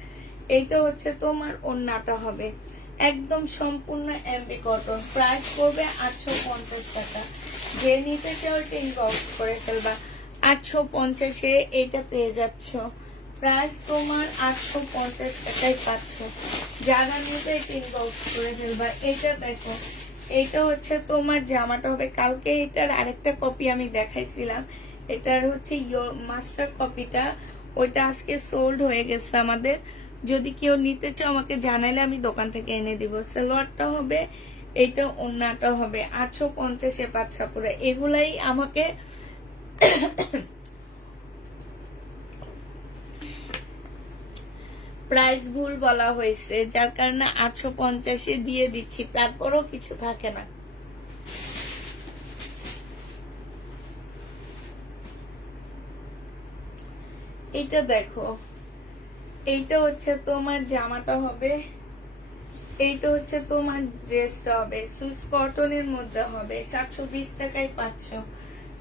এইটা হচ্ছে তোমার ওড়নাটা হবে। একদম সম্পূর্ণ এমবি কটন। প্রাইস পড়বে 850 টাকা। যে নিতে চাও এটা ইনবক্স করে ফেলবা। 850-এ এটা পেয়ে যাচ্ছ। প্রাইস তোমার 850 টাকায় পাচ্ছ। যারা নিতে এটা ইনবক্স করে ফেলবা। এটা দেখো, এইটা হচ্ছে তোমার জামাটা হবে। কালকে এটার আরেকটা কপি আমি দেখাইছিলাম, এটার হচ্ছে মাস্টার কপিটা, ওইটা আজকে সোল্ড হয়ে গেছে আমাদের। যদি কেউ নিতে চাও আমাকে জানাইলে আমি দোকান থেকে এনে দিব। সালোয়ারটা হবে, এইটা ওন্নাটা হবে 850-এ পাচ্ছ আপুরা। এগুলাই আমাকে প্রাইস ভুল বলা হয়েছে, যার কারণে 850-এ দিয়ে দিচ্ছি, তারপরও কিছু থাকে না। এইটা দেখো, এইটা হচ্ছে তোমার জামাটা হবে, এইটা হচ্ছে তোমার ড্রেসটা হবে, সুইস কটনের মধ্যে হবে, 720 টাকায় পাচ্ছ।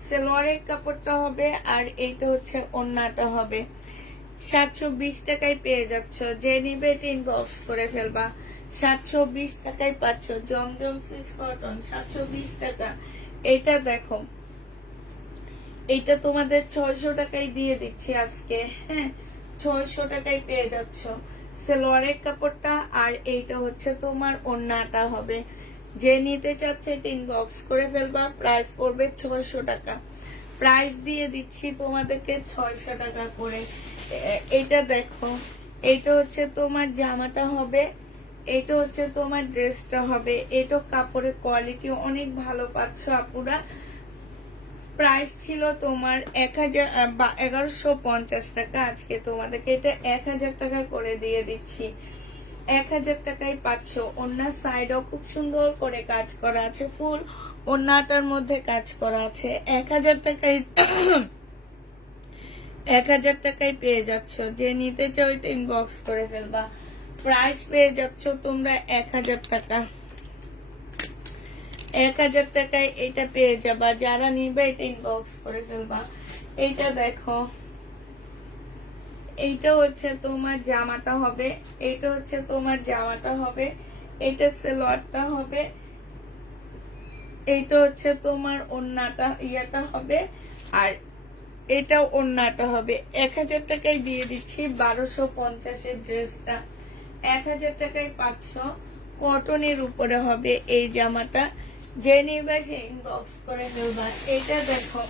সালোয়ারের কাপড়টা হবে, আর এইটা হচ্ছে ওন্নাটা হবে, 720 টাকায় পেয়ে যাচ্ছ। যে নিবে ইনবক্স করে ফেলবা, 720 টাকায় পাচ্ছ। জমজম সুইস কটন 720 টাকা। এইটা দেখো, এইটা তোমাদের 600 টাকায় দিয়ে দিচ্ছি আজকে, হ্যাঁ 600 টাকায় পেয়ে যাচ্ছ সালোয়ারের কাপড়টা, আর এইটা হচ্ছে তোমার ওন্নাটা হবে। যে নিতে চাচ্ছে ইনবক্স করে ফেলবা, প্রাইস পড়বে 600 টাকা। প্রাইস দিয়ে দিচ্ছি তোমাদেরকে 600 টাকা করে। এইটা দেখো, এইটা হচ্ছে তোমার জামাটা হবে, এইটা হচ্ছে তোমার ড্রেসটা হবে। এটা কাপড়ের কোয়ালিটি অনেক ভালো পাচ্ছ আপুরা। প্রাইস ছিল তোমার 1150 টাকা, আজকে তোমাদেরকে এটা 1000 টাকা করে দিয়ে দিচ্ছি। 1000 টাকায় পাচ্ছ। ওন্নার সাইডও খুব সুন্দর করে কাজ করা আছে, ফুল ওন্নাটার মধ্যে কাজ করা আছে। 1000 টাকায় 1000 টাকায় পেয়ে যাচ্ছ। যে নিতে চাও এটা ইনবক্স করে ফেলবা, প্রাইস পেয়ে যাচ্ছ তোমরা 1000 টাকা। 1000 টাকায় এটা পেয়ে যাবা, যারা নিবে এটা ইনবক্স করে ফেলবা। এইটা দেখো, এইটা হচ্ছে তোমার জামাটা হবে, এইটা হচ্ছে তোমার জামাটা হবে, এইটা সালোয়ারটা হবে, এইটা হচ্ছে তোমার ওন্নাটা ইয়াটা হবে, আর এটা ওন্নাটা হবে। 1000 টাকায় দিয়ে দিচ্ছি 1250-এর ড্রেসটা। 1000 টাকায় পাচ্ছ। কটনের উপরে হবে এই জামাটা। যে নিবে সে ইনবক্স করে ফেলবা। এটা দেখো,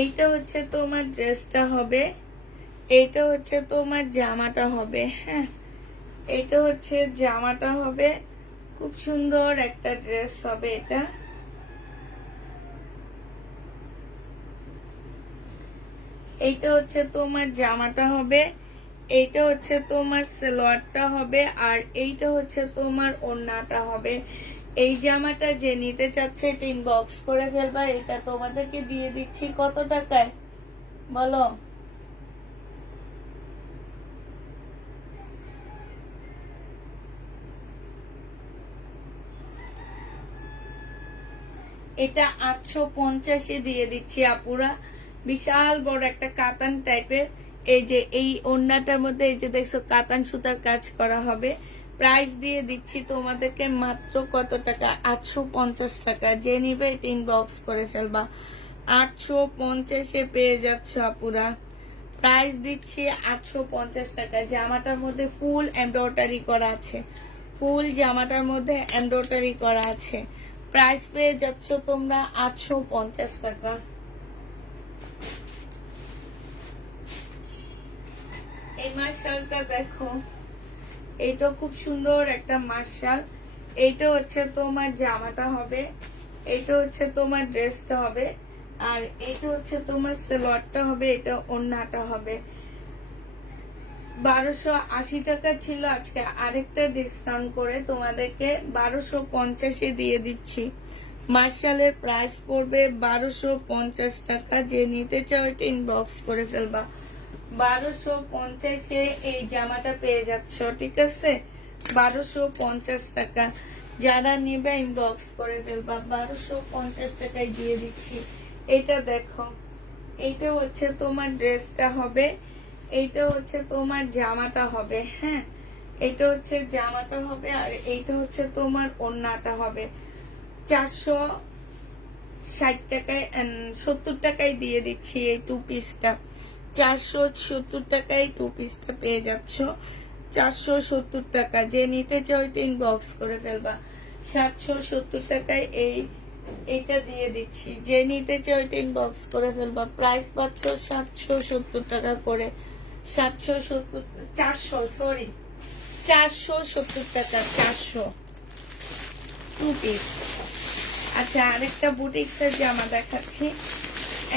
এইটা হচ্ছে তোমার ড্রেসটা হবে, এইটা হচ্ছে তোমার জামাটা হবে, হ্যাঁ এইটা হচ্ছে জামাটা হবে। খুব সুন্দর একটা ড্রেস হবে এটা। এইটা হচ্ছে তোমার জামাটা হবে, এইটা হচ্ছে তোমার সালোয়ারটা হবে, আর এইটা হচ্ছে তোমার ওন্নাটা হবে। এই জামাটা যে নিতে চাচ্ছে এটা ইনবক্স করে ফেলবা। এটা তোমাদেরকে দিয়ে দিচ্ছি কত টাকায় বলো? এটা 850-এ দিয়ে দিচ্ছি আপুরা। বিশাল বড় একটা কাতান টাইপের, এই যে এই ওন্নাটার মধ্যে এই যে দেখছো কাতান সুতার কাজ করা হবে। প্রাইস দিয়ে দিচ্ছি তোমাদেরকে মাত্র কত টাকা? 850 টাকা। যে নিবে এটা ইনবক্স করে ফেলবা। 850-এ পেয়ে যাচ্ছ আপুরা। প্রাইস দিচ্ছি 850 টাকা। জামাটার মধ্যে ফুল এমব্রয়ডারি করা আছে, ফুল জামাটার মধ্যে এমব্রয়ডারি করা আছে। প্রাইস পেয়ে যাচ্ছ তোমরা 850 টাকা। এই মার্শালটা দেখো, এইটা খুব সুন্দর একটা মার্শাল। এইটা হচ্ছে তোমার জামাটা হবে, এইটা হচ্ছে তোমার ড্রেসটা হবে, আর এইটা হচ্ছে তোমার সালোয়ারটা হবে, এটা ওন্নাটা হবে। 1280 টাকা ছিল, আজকে আরেকটা ডিসকাউন্ট করে তোমাদেরকে 1250-এ দিয়ে দিচ্ছি। মার্শালের প্রাইস পড়বে 1250 টাকা। যে নিতে চাও এটা ইনবক্স করে ফেলবা। 1250-এ এই জামাটা পেয়ে যাচ্ছ, ঠিক আছে? 1250 টাকা। যারা নিবে ইনবক্স করে ফেলবা। 1250 টাকায় দিয়ে দিচ্ছি। এটা দেখো, এইটা হচ্ছে তোমার ড্রেসটা হবে, এইটা হচ্ছে তোমার জামাটা হবে, হ্যাঁ এইটা হচ্ছে জামাটা হবে, আর এইটা হচ্ছে তোমার ওন্নাটা হবে। 460 টাকায় 70 টাকায় দিয়ে দিচ্ছি এই টু পিসটা। 470 টাকায় টু পিসটা পেয়ে যাচ্ছ। 470 টাকা। যে নিতে চাও এটা ইনবক্স করে ফেলবা। 770 টাকায় এইটা দিয়ে দিচ্ছি। যে নিতে চাও এটা ইনবক্স করে ফেলবা। প্রাইস পাচ্ছ 770 টাকা করে। 770 400 সরি 470 টাকা, 400 2 পিস। আচ্ছা, আরেকটা বুটিক্সের জামা দেখাচ্ছি,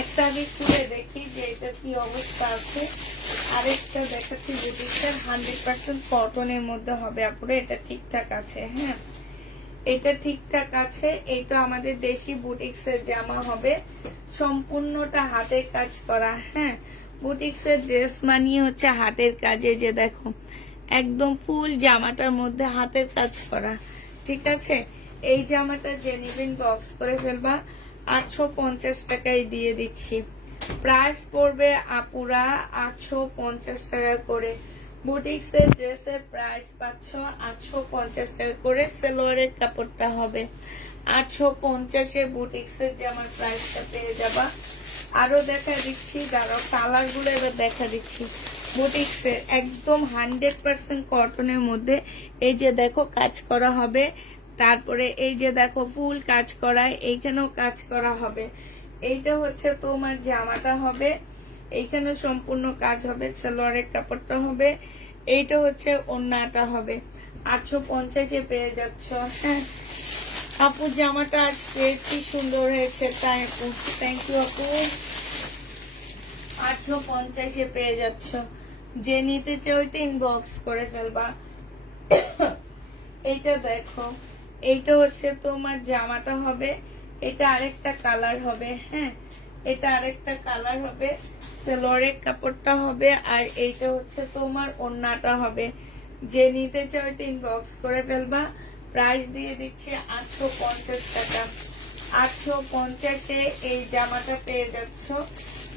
একটা আমি খুলে দেখি যে এটা কি অবস্থা আছে। আরেকটা দেখাচ্ছি বুটিক্সের, 100% কটনের মধ্যে হবে আপুরে, এটা ঠিকঠাক আছে। হ্যাঁ, এটা ঠিকঠাক আছে। এটা আমাদের দেশি বুটিক্সের জামা হবে, সম্পূর্ণটা হাতের কাজ করা। হ্যাঁ, বুটিক্সের ড্রেস মানিয়ে হচ্ছে হাতের কাজে, যে দেখো একদম ফুল জামাটার মধ্যে হাতের কাজ করা। ঠিক আছে, এই জামাটা যে নিবেন বক্স করে ফেলবা, 850 টাকায় দিয়ে দিচ্ছি। প্রাইস পড়বে আপুরা 850 টাকা করে। বুটিক্সের ড্রেসের প্রাইস পাচ্ছ 850 টাকা করে। সেলোয়ারের কাপড়টা হবে 850-এ। বুটিক্সের জামার প্রাইসটা পেয়ে যাবা। আরো দেখা দিচ্ছি, দাঁড়াও কালার গুলো এবার দেখা দিচ্ছি। বুটিক্সের একদম 100% কটনের মধ্যে, এই যে দেখো কাজ করা হবে, তারপরে এই যে দেখো ফুল কাজ করা, এইখানেও কাজ করা হবে। এইটা হচ্ছে তোমার জামাটা হবে, এইখানে সম্পূর্ণ কাজ হবে। সালোয়ারের কাপড়টা হবে, এইটা হচ্ছে ওড়নাটা হবে। 850-এ পেয়ে যাচ্ছ। হ্যাঁ আপু, জামাটা আজকে কি সুন্দর হয়েছে, তাই আপু থ্যাংক ইউ আপু। 850-এ পেয়ে যাচ্ছ। যে নিতে চাও ওইটা ইনবক্স করে ফেলবা। এইটা দেখো, এইটা হচ্ছে তোমার জামাটা হবে, এটা আরেকটা কালার হবে। হ্যাঁ, এটা আরেকটা কালার হবে। সালোয়ারের কাপড়টা হবে, আর এইটা হচ্ছে তোমার ওড়নাটা হবে। যে নিতে চাও এটা ইনবক্স করে ফেলবা। প্রাইস দিয়ে দিচ্ছি 850 টাকা। 850-এ এই জামাটা পেয়ে যাচ্ছ।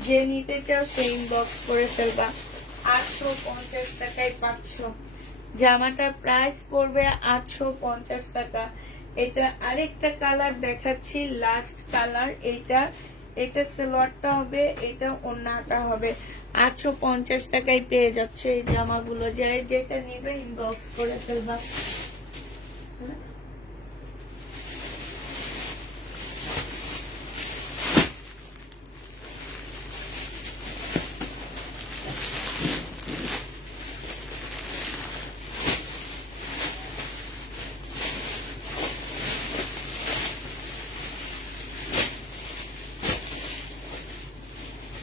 যে নিতে চাও সেই ইনবক্স করে ফেলবা। 850 টাকায় পাচ্ছ। জামাটার প্রাইস পড়বে 850 টাকা। এটা আরেকটা কালার দেখাচ্ছি, লাস্ট কালার। এটা সালোয়ারটা হবে, এটা ওড়নাটা হবে। 850 টাকায় পেয়ে যাচ্ছে এই জামাগুলো। যাই যেটা নিবে ইনবক্স করে ফেলবা।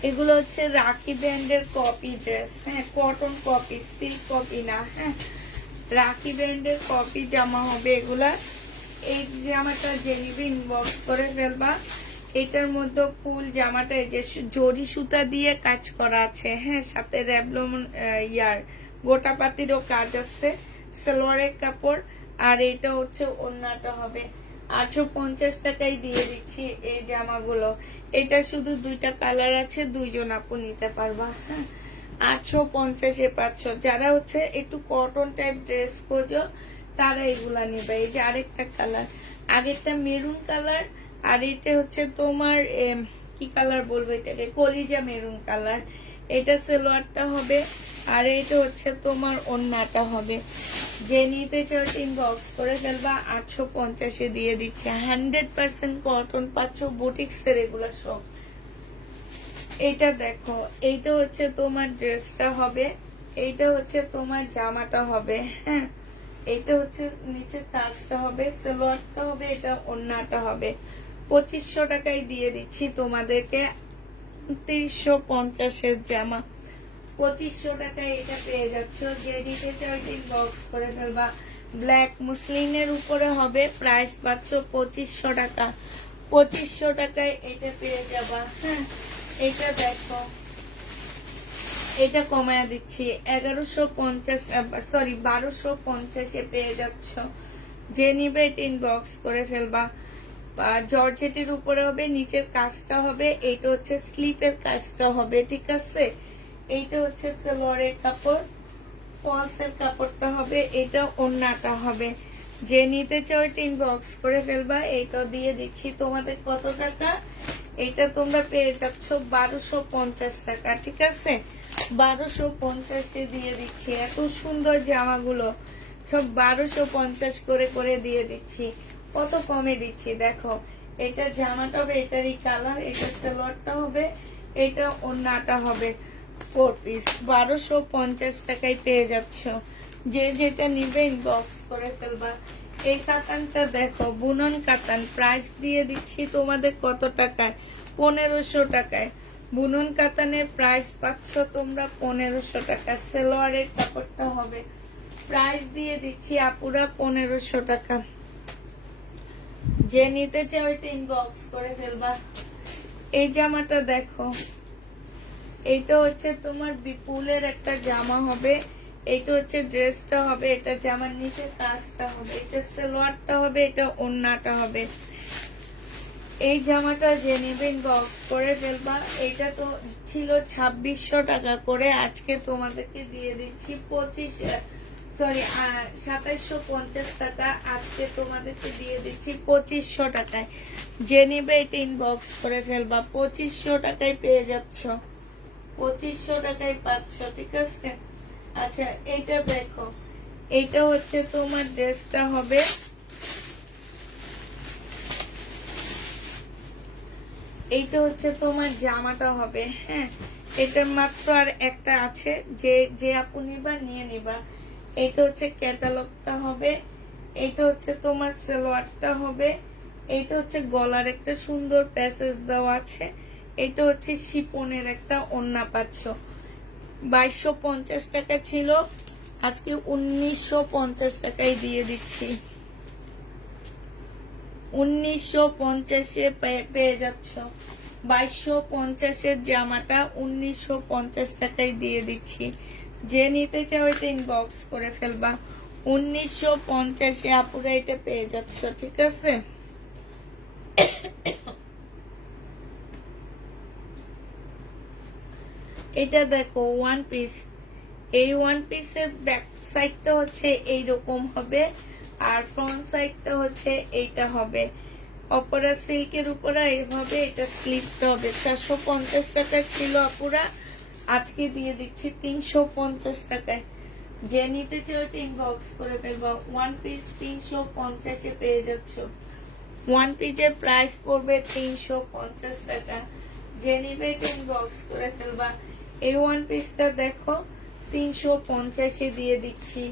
এগুলো হচ্ছে রাখি ব্র্যান্ডের কপি ড্রেস। হ্যাঁ, কটন কপি, সিল্ক কপি না। হ্যাঁ, রাখি ব্র্যান্ডের কপি জামা হবে এগুলা। এই জামাটা যে নিবে ইনবক্স করে ফেলবা। এটার মধ্যে ফুল জামাটা এই যে জরি সুতা দিয়ে কাজ করা আছে। হ্যাঁ, সাথে র্যাবলম গোটা পাতিরও কাজ আছে। সালোয়ারের কাপড়, আর এটা হচ্ছে ওড়নাটা হবে। 850 টাকায় দিয়ে দিচ্ছি এই জামাগুলো। এটা শুধু দুইটা কালার আছে, দুইজন আপু নিতে পারবা। হ্যাঁ, 850-এ পাচ্ছ। যারা হচ্ছে একটু কটন টাইপ ড্রেস খোঁজো তারা এগুলা নেবে। এই যে আরেকটা কালার, আগেরটা মেরুন কালার, আর এটা হচ্ছে তোমার কি কালার বলবো, এটাকে কলিজা মেরুন কালার। এটা সালোয়ারটা হবে, আর এটা হচ্ছে তোমার ওড়নাটা হবে। যে নিতে চাও ইনবক্স করে ফেলবা। 850-এ দিয়ে দিচ্ছে। 100% কটন পাচ্ছ, বুটিক্সের এগুলা সব। এইটা দেখো, এইটা হচ্ছে তোমার ড্রেসটা হবে, এইটা হচ্ছে তোমার জামাটা হবে। হ্যাঁ, এইটা হচ্ছে নিচের কাজটা হবে, সালোয়ারটা হবে, এটা ওড়নাটা হবে। 2500 টাকায় দিয়ে দিচ্ছি তোমাদেরকে। 350-এর জামা 2500 টাকায় এটা পেয়ে যাচ্ছ। যে দিতে চাও ইনবক্স করে ফেলবা। ব্ল্যাক মুসলিনের উপরে হবে, প্রাইস পাচ্ছ 2500 টাকা। 2500 টাকায় এটা পেয়ে যাবা। হ্যাঁ, এটা দেখো, এটা কমায় দিচ্ছি 1150, সরি 1250-এ পেয়ে যাচ্ছ। যে নিবে এটা ইনবক্স করে ফেলবা। জর্জেটের উপরে হবে, নিচের কাজটা হবে, এইটা হচ্ছে স্লিপের কাজটা হবে। ঠিক আছে, এইটা হচ্ছে সালোয়ারের কাপড়, ফলসের কাপড়টা হবে, এটা ওড়নাটা হবে। যে নিতে চাও এটা ইনবক্স করে ফেলবা। এটা দিয়ে দিচ্ছি তোমাদের কত টাকা, এটা তোমরা পেয়ে যাচ্ছ 1250 টাকা। ঠিক আছে, 1250-এ দিয়ে দিচ্ছি। এত সুন্দর জামাগুলো সব 1250 করে করে দিয়ে দিচ্ছি। কত কমে দিচ্ছি দেখো। এটা জামাটা হবে, এটারই কালার, এটা সালোয়ারটা হবে, এটা ওড়নাটা হবে। 4 পিস 1250 টাকায় পেয়ে যাচ্ছ। যে যেটা নিবে ইনবক্স করে ফেলবা। এই কাতানটা দেখো, বুনন কাতান, প্রাইস দিয়ে দিচ্ছি তোমাদের কত টাকায়? 1500 টাকায়। বুনন কাতানের প্রাইস পাচ্ছ তোমরা 1500 টাকা। সেলোয়ারের কাপড়টা হবে, প্রাইস দিয়ে দিচ্ছি আপুরা 1500 টাকা। যে নিতে চাও এটা ইনবক্স করে ফেলবা। এই জামাটা দেখো, এইটা হচ্ছে তোমার বিপুলের একটা জামা হবে, এইটা হচ্ছে ড্রেসটা হবে, এটা জামার নিচে কাজটা হবে, এটা সালোয়ারটা হবে, এটা ওড়নাটা হবে। এই জামাটা যে নিবে ইনবক্স করে ফেলবা। এটা তো ছিল 2600 টাকা করে, আজকে তোমাদেরকে দিয়ে দিচ্ছি 2750 টাকা। আজকে তোমাদেরকে দিয়ে দিচ্ছি 2500 টাকায়। যে নিবে এটা ইনবক্স করে ফেলবা। 2500 টাকায় পেয়ে যাচ্ছ, 2500 টাকায় পাচ্ছ, ঠিক আছে? আচ্ছা এইটা দেখো, এইটা হচ্ছে তোমার ড্রেসটা হবে, এইটা হচ্ছে তোমার জামাটা হবে। হ্যাঁ, এটার মাত্র আর একটা আছে, যে যে আপু নিবা নিয়ে নিবা। এইটা হচ্ছে ক্যাটালগটা হবে, এইটা হচ্ছে তোমার সালোয়ারটা হবে, এইটা হচ্ছে গলার একটা সুন্দর প্যাসেজ দেওয়া আছে, এইটা হচ্ছে শিপনের একটা ওড়না পাচ্ছ। 2250 টাকা ছিল, আজকে 1950 টাকায় দিয়ে দিচ্ছি। 1950-এ পেয়ে যাচ্ছ। 2250-এর জামাটা 1950 টাকায় দিয়ে দিচ্ছি। যে নিতে চাও এটা ইনবক্স করে ফেলবা। 1950-এ আপুরা এটা পেয়ে যাচ্ছ, ঠিক আছে? এটা দেখো ওয়ান পিস, এই ওয়ান পিসের ব্যাক সাইডটা হচ্ছে এইরকম হবে, আর ফ্রন্ট সাইডটা হচ্ছে এইটা হবে। অপরা সিল্কের উপরে এইভাবে এটা স্লিপটা হবে। 450 টাকা ছিল আপুরা, আজকে দিয়ে দিচ্ছি 350 টাকায়। যে নিতে চাও এটা ইনবক্স করে ফেলবা। ওয়ান পিস 350-এ পেয়ে যাচ্ছ। ওয়ান পিসের প্রাইস পড়বে 350 টাকা। যে নিবে এটা ইনবক্স করে ফেলবা। এই ওয়ান পিসটা দেখো 350-এ দিয়ে দিচ্ছি।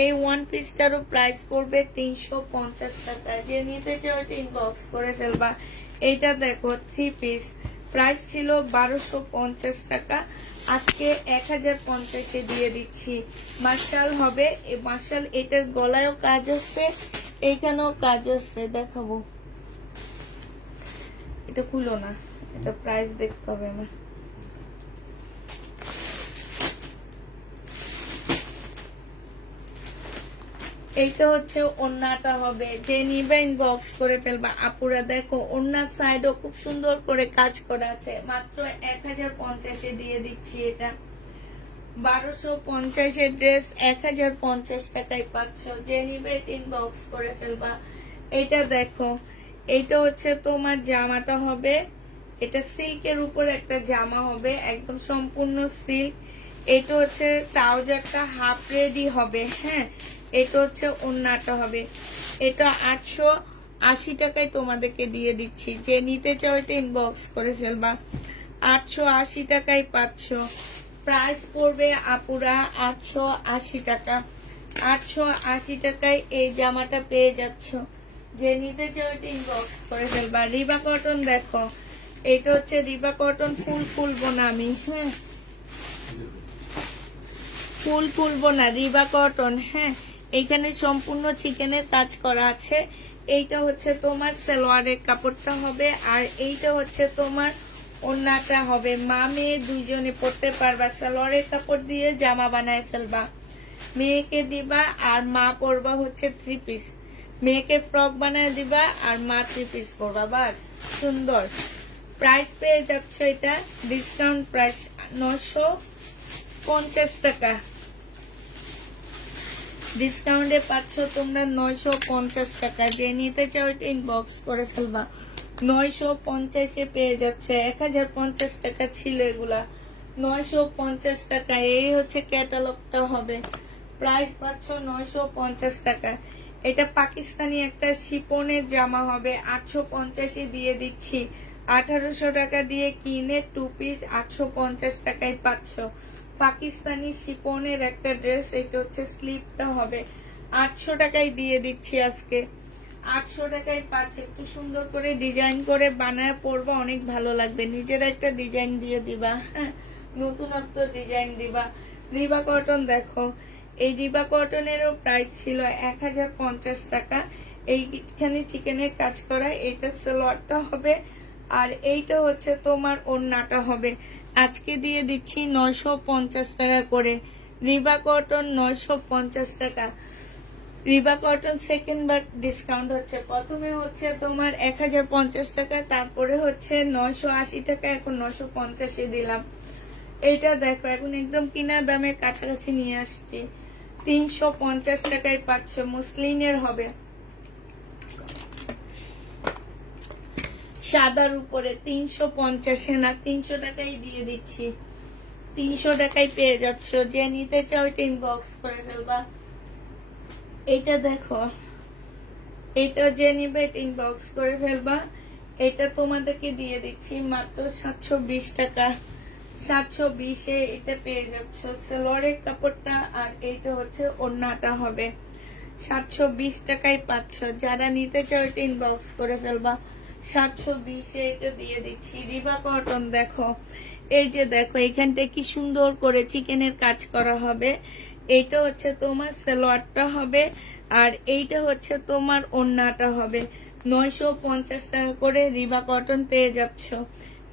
এই ওয়ান পিসটারও প্রাইস পড়বে 350 টাকা। যে নিতে চাও এটা ইনবক্স করে ফেলবা। এইটা দেখো থ্রি পিস, প্রাইস ছিল 1250 টাকা, আজকে 1050-এ দিয়ে দিচ্ছি। মার্শাল হবে, মার্শাল, এটার গলায়ও কাজ আছে, এইখানেও কাজ আছে, দেখাবো। এটা খুলো না, এটা প্রাইস দেখতে হবে আমার। এইটা হচ্ছে ওড়নাটা হবে। যে নিবে ইনবক্স করে ফেলবা। আপুরা দেখো ওড়নার সাইডও খুব সুন্দর করে কাজ করা আছে, মাত্র 1050-এ দিয়ে দিচ্ছি। এটা 1250-এর ড্রেস 1050 টাকায় পাচ্ছ। যে নিবে ইনবক্স করে ফেলবা। এটা দেখো, এইটা হচ্ছে তোমার জামাটা হবে, এটা সিল্কের উপর একটা জামা হবে, একদম সম্পূর্ণ সিল্ক। এটা হচ্ছে ট্রাউজারটা হাফ রেডি হবে। হ্যাঁ, এটা হচ্ছে ওড়নাটা হবে। এটা 880 টাকায় তোমাদেরকে দিয়ে দিচ্ছি। যে নিতে চাও এটা ইনবক্স করে ফেলবা। 880 টাকায় পাচ্ছ। প্রাইস পড়বে আপুরা 880 টাকা। 880 টাকায় এই জামাটা পেয়ে যাচ্ছ। যে নিতে চাও এটা ইনবক্স করে ফেলবা। রিবা কটন দেখো, এটা হচ্ছে রিবা কটন, ফুল খুলবো না আমি। হ্যাঁ, ফুল খুলবো না, রিবা কটন। হ্যাঁ, এইখানে সম্পূর্ণ চিকেনের কাজ করা আছে। এইটা হচ্ছে তোমার সালোয়ারের কাপড়টা হবে, আর এইটা হচ্ছে তোমার ওড়নাটা হবে। মা মেয়ে দুইজনে পরতে পারবা। সালোয়ারের কাপড় দিয়ে জামা বানায় ফেলবা, মেয়েকে দিবা, আর মা পরবা হচ্ছে থ্রি পিস। মেয়েকে ফ্রক বানায় দিবা, আর মা থ্রি পিস পরবা, বাস সুন্দর। প্রাইস পেয়ে যাচ্ছ এটা ডিসকাউন্ট প্রাইস 950 টাকা। ডিসকাউন্টে পাচ্ছ তোমরা 950 টাকা। যে নিতে চাও এটা ইনবক্স করে ফেলবা। 950-এ পেয়ে যাচ্ছে। 1050 টাকা ছিল এগুলা, 950 টাকা। এই হচ্ছে ক্যাটালগটা হবে, প্রাইস পাচ্ছ 950 টাকা। এটা পাকিস্তানি একটা শিপনের জামা হবে, 850-এ দিয়ে দিচ্ছি। 1800 টাকা দিয়ে কিনে টু পিস 850 টাকায় পাচ্ছ। পাকিস্তানি শিপনের একটা ড্রেস। এটা হচ্ছে স্লিপটা হবে 800 টাকায় দিয়ে দিচ্ছি আজকে। 800 টাকায় পাচ্ছে। একটু সুন্দর করে ডিজাইন করে বানায় পরবা, অনেক ভালো লাগবে। নিজেরা একটা ডিজাইন দিয়ে দিবা, হ্যাঁ, নতুনত্ব ডিজাইন দিবা। রিবা কটন দেখো, এই রিবা কটনেরও প্রাইস ছিল 1050 টাকা। এইখানে চিকেনের কাজ করা, এটা সালোয়ারটা হবে, আর এইটা হচ্ছে তোমার ওড়নাটা হবে। আজকে দিয়ে দিচ্ছি 950 টাকা করে। রিবা কটন 950 টাকা। রিবা কটন সেকেন্ড বার ডিসকাউন্ট হচ্ছে। প্রথমে হচ্ছে তোমার 1050 টাকা, তারপরে হচ্ছে 980 টাকা, এখন 950 দিলাম। এইটা দেখো, এখন একদম কিনা দামে কাছাকাছি নিয়ে আসছি। 350 টাকায় পাচ্ছ, মুসলিনের হবে, সাদার উপরে। 350 না, 300 টাকাই দিয়ে দিচ্ছি। 300 টাকায় পেয়ে যাচ্ছ। যে নিতে চাও এটা ইনবক্স করে ফেলবা। এটা দেখো, এটা যে নিবে এটা ইনবক্স করে ফেলবা। এটা তোমাদেরকে দিয়ে দিচ্ছি মাত্র 720 টাকা। 720-এ এটা পেয়ে যাচ্ছ। সালোয়ারের কাপড়টা আর এইটা হচ্ছে ওড়নাটা হবে। 720 টাকায় পাচ্ছ। যারা নিতে চাও এটা ইনবক্স করে ফেলবা। 720-এ এটা দিয়ে দিচ্ছি। রিবা কটন দেখো, এই যে দেখো, এখানটা কি সুন্দর করে চিকেনের কাজ করা হবে। এইটা হচ্ছে তোমার সালোয়ারটা হবে, আর এইটা হচ্ছে তোমার ওড়নাটা হবে। 950 টাকা করে রিবা কটন পেয়ে যাচ্ছ।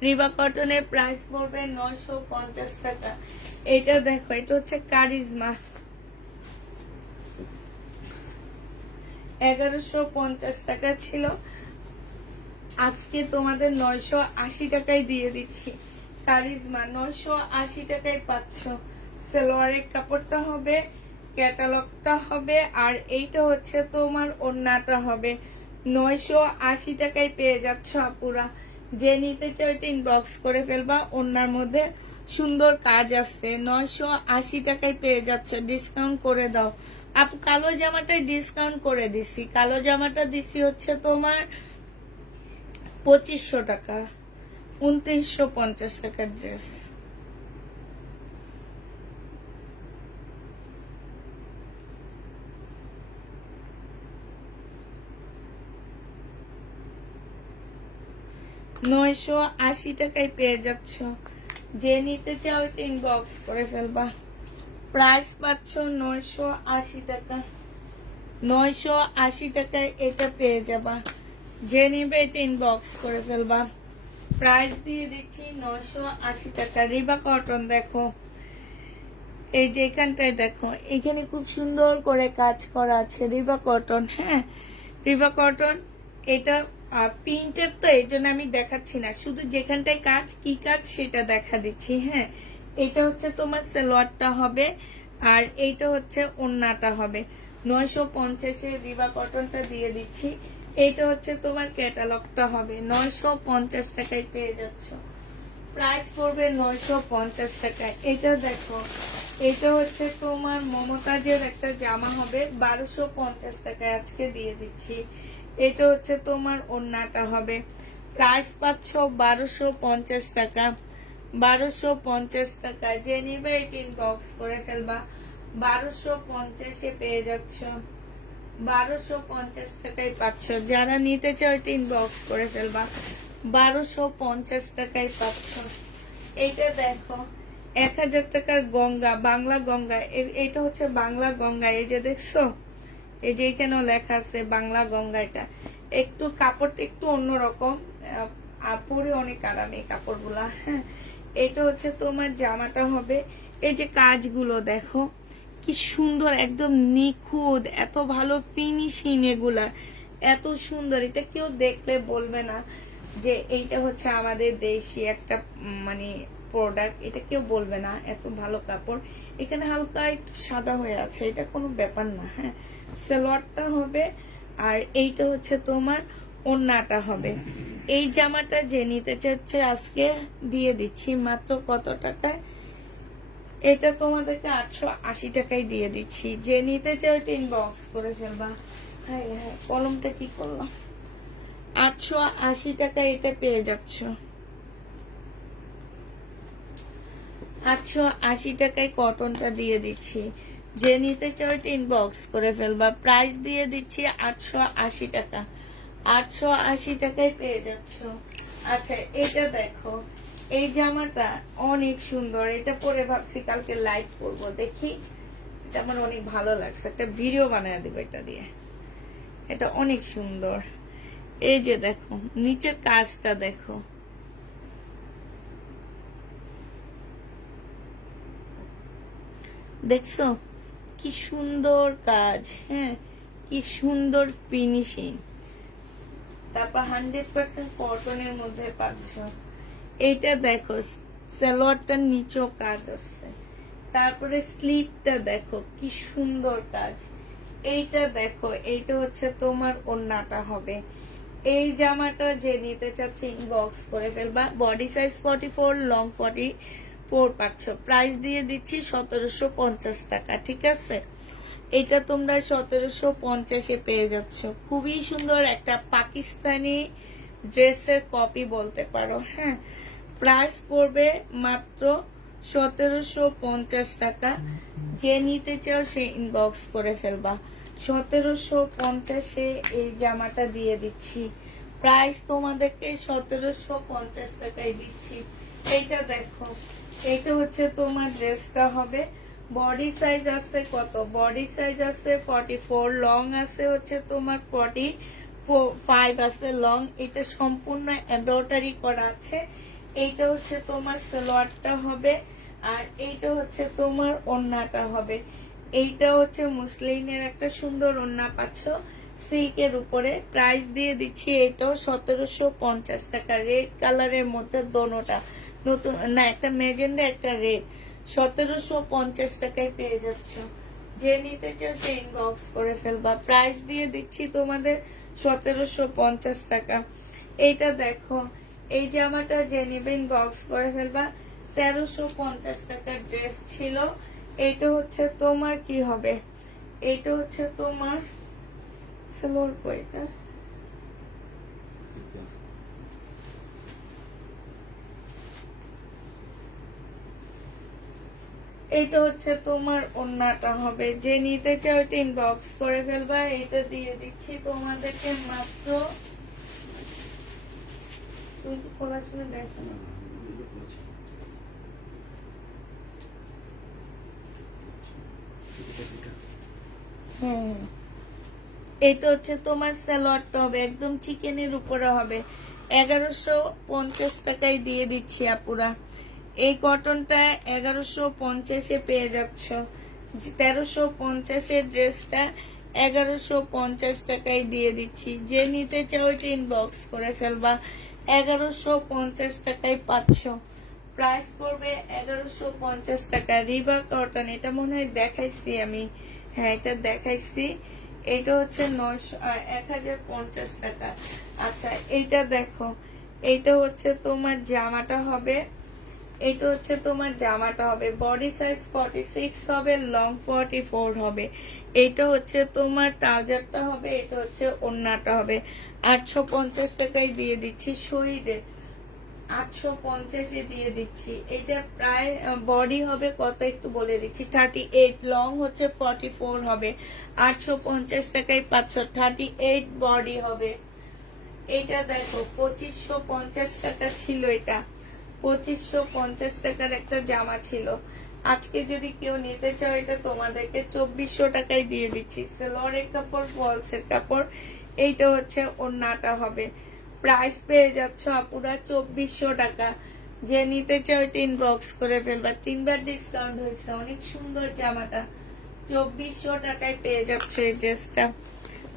রিবা কটনের প্রাইস পড়বে 950 টাকা। এটা দেখো, এটা হচ্ছে কারিজমা, 1150 টাকা ছিল, আজকে তোমাদের 980 টাকায় দিয়ে দিচ্ছি। কারিজমা 980 টাকায় পাচ্ছ। সালোয়ারের কাপড়টা হবে, ক্যাটালগটা হবে, আর এইটা হচ্ছে তোমার ওড়নাটা হবে। 980 টাকায় পেয়ে যাচ্ছ আপুরা। যে নিতে চাও এটা ইনবক্স করে ফেলবা। ওড়নার মধ্যে সুন্দর কাজ আছে। 980 টাকায় পেয়ে যাচ্ছ। ডিসকাউন্ট করে দাও আপু। কালো জামাটাই ডিসকাউন্ট করে দিছি। কালো জামাটা দিছি হচ্ছে তোমার 2500 টাকা। 2950 টাকার ড্রেস। $980 টাকায় পেয়ে যাচ্ছ। যে নিতে চাও এটা ইনবক্স করে ফেলবা। প্রাইস পাচ্ছ 980 টাকা। 980 টাকায় এটা পেয়ে যাবা। যে নিবে এটা ইনবক্স করে ফেলবা। প্রাইস দিয়ে দিচ্ছি 980 টাকা। রিবা কটন দেখো, এই যে এখানটায় দেখো, এখানে খুব সুন্দর করে কাজ করা আছে। রিবা কটন, হ্যাঁ, রিবা কটন। এটা প্রিন্টের, তো এই জন্য আমি দেখাচ্ছি না, শুধু যেখানটায় কাজ কি কাজ সেটা দেখা দিচ্ছি। হ্যাঁ, এটা হচ্ছে তোমার সালোয়ারটা হবে, আর এইটা হচ্ছে ওড়নাটা হবে। 950-এ রিবা কটনটা দিয়ে দিচ্ছি। এইটা হচ্ছে তোমার ক্যাটালগটা হবে। 950 টাকায় পেয়ে যাচ্ছ। প্রাইস পড়বে 950 টাকায়। এটা দেখো, এটা হচ্ছে তোমার মমতাজের একটা জামা হবে, 1250 টাকায় আজকে দিয়ে দিচ্ছি। এটা হচ্ছে তোমার ওড়নাটা হবে। প্রাইস পাচ্ছ 1250 টাকা। 1250 টাকা। যে নিবে এটা ইনবক্স করে ফেলবা। 1250-এ পেয়ে যাচ্ছ। 1250 টাকায় পাচ্ছ। যারা নিতে চাও এটা ইনবক্স করে ফেলবা। 1250 টাকায় পাচ্ছ। এইটা দেখো, 1000 টাকার গঙ্গা, বাংলা গঙ্গা। এটা হচ্ছে বাংলা গঙ্গা। এই যে দেখছো, এই যে এখানেও লেখা আছে বাংলা গঙ্গা। এটা একটু কাপড়টা একটু অন্যরকম, পরে অনেক আরাম এই কাপড়গুলা। হ্যাঁ, এটা হচ্ছে তোমার জামাটা হবে। এই যে কাজগুলো দেখো কি সুন্দর, একদম নিখুঁত, এত ভালো ফিনিশিং, এগুলা এত সুন্দর। এটা কেউ দেখলে বলবে না যে এইটা হচ্ছে আমাদের দেশি একটা মানে প্রোডাক্ট। এটা কেউ বলবে না, এত ভালো কাপড়। এখানে হালকা একটু সাদা হয়ে আছে, এটা কোনো ব্যাপার না। হ্যাঁ, সালোয়ারটা হবে, আর এইটা হচ্ছে তোমার ওড়নাটা হবে। এই জামাটা যে নিতে চাচ্ছে আজকে দিয়ে দিচ্ছি মাত্র কত টাকায়? এটা তোমাদেরকে 880 টাকায় দিয়ে দিচ্ছি। যে নিতে চাও এটা ইনবক্স করে ফেলবা। হ্যাঁ হ্যাঁ, কলমটা কি করলাম। 880 টাকায় এটা পেয়ে যাচ্ছ। 880 টাকায় কটনটা দিয়ে দিচ্ছি, যে নিতে চাও এটা ইনবক্স করে ফেলবা। প্রাইস দিয়ে দিচ্ছি 880 টাকা, 880 টাকায় পেয়ে যাচ্ছ। আচ্ছা এটা দেখো, এই জামাটা অনেক সুন্দর, এটা পরে ভাবছি কালকে লাইভ করব, দেখি এটা আমার অনেক ভালো লাগছে, একটা ভিডিও বানায় দিব এটা দিয়ে। এটা অনেক সুন্দর, এই যে দেখো নিচের কাজটা দেখো, দেখছো কি সুন্দর কাজ, হ্যাঁ কি সুন্দর ফিনিশিং। তারপর 100% কটনের মধ্যে পাচ্ছ। এইটা দেখো সালোয়ারটার নিচেও কাজ আছে, তারপরে স্লিপটা দেখো কি সুন্দর কাজ। এইটা দেখো, এইটা হচ্ছে তোমার ওড়নাটা হবে। এই জামাটা যে নিতে চাচ্ছে ইনবক্স করে ফেলবা। বডি সাইজ 44, লং 44 পাচ্ছ। প্রাইস দিয়ে দিচ্ছি 1750 টাকা, ঠিক আছে। এটা তোমরা 1750-এ পেয়ে যাচ্ছ। খুবই সুন্দর একটা পাকিস্তানি ড্রেসের কপি বলতে পারো, হ্যাঁ। প্রাইস পড়বে মাত্র 1750 টাকা। যে নিতে চাও সে ইনবক্স করে ফেলবা। 1750-এ এই জামাটা দিয়ে দিচ্ছি। প্রাইস তোমাদেরকে 1750 টাকায় দিচ্ছি। এইটা দেখো, এইটা হচ্ছে তোমার ড্রেসটা হবে। বডি সাইজ আছে কত? বডি সাইজ আছে 44, লং আছে হচ্ছে তোমার 45 আছে লং। এটা সম্পূর্ণ এমব্রয়ডারি করা আছে। এইটা হচ্ছে তোমার সালোয়ারটা হবে, আর এইটা হচ্ছে তোমার ওড়নাটা হবে। এইটা হচ্ছে মুসলিনের একটা সুন্দর ওড়না পাচ্ছ সিল্কের উপরে। প্রাইস দিয়ে দিচ্ছি এটাও 1750 টাকা। রেড কালারের মধ্যে দোনোটা নতুন, না একটা মেজেন্ডা একটা রেড। 1750 টাকায় পেয়ে যাচ্ছ। যে নিতে চাও সে ইনবক্স করে ফেলবা। প্রাইস দিয়ে দিচ্ছি তোমাদের 1750 টাকা। এইটা দেখো, এই জামাটা যে নিবে ইনবক্স করে ফেলবা। 1350 টাকার ড্রেস ছিল। এইটা হচ্ছে তোমার কি হবে, এইটা হচ্ছে তোমার সালোয়ার কয়টা, এইটা হচ্ছে তোমার ওড়নাটা হবে। যে নিতে চাও এটা ইনবক্স করে ফেলবা। এটা দিয়ে দিচ্ছি তোমাদেরকে মাত্র, তুমি কি খোলার সময় দেখো না? হ্যাঁ, এটা হচ্ছে তোমার সালোয়ারটা হবে, একদম চিকেনের উপরে হবে। 1150 টাকায় দিয়ে দিচ্ছি আপুরা। এই কটনটা 1150-এ পেয়ে যাচ্ছ। 1350-এর ড্রেসটা 1150 টাকায় দিয়ে দিচ্ছি। যে নিতে চাও এটা ইনবক্স করে ফেলবা। 1150 টাকায় পাচ্ছ। প্রাইস পড়বে 1150 টাকা। রিবা কটন, এটা মনে হয় দেখাইছি আমি, হ্যাঁ এটা দেখাইছি। এটা হচ্ছে 1050 টাকা। আচ্ছা এইটা দেখো, এইটা হচ্ছে তোমার জামাটা হবে। এটা হচ্ছে তোমার জামাটা হবে। বডি সাইজ 46 হবে, লং 44 হবে। এটা হচ্ছে তোমার ট্রাউজারটা হবে, এটা হচ্ছে ওড়নাটা হবে। 850 টাকায় দিয়ে দিচ্ছি শহীদের। 850-এ দিয়ে দিচ্ছি। এটা প্রায় বডি হবে কত একটু বলে দিচ্ছি, 38, লং হচ্ছে 44 হবে। 850 টাকায় পাচ্ছ। 38 বডি হবে। এটা দেখো 2550 টাকা ছিল, এটা 2550 টাকার একটা জামা ছিল। আজকে যদি কেউ নিতে চাও এটা তোমাদেরকে 2400 টাকায় দিয়ে দিচ্ছি। সেলোয়ারের কাপড়, ফলসের কাপড়। এইটা হচ্ছে ওড়নাটা হবে। প্রাইস পেয়ে যাচ্ছ আপুরা 2400 টাকা। যে নিতে চাও এটা ইনবক্স করে ফেলবা। 3বার ডিসকাউন্ট হয়েছে, অনেক সুন্দর জামাটা। 2400 টাকায় পেয়ে যাচ্ছ এই ড্রেসটা।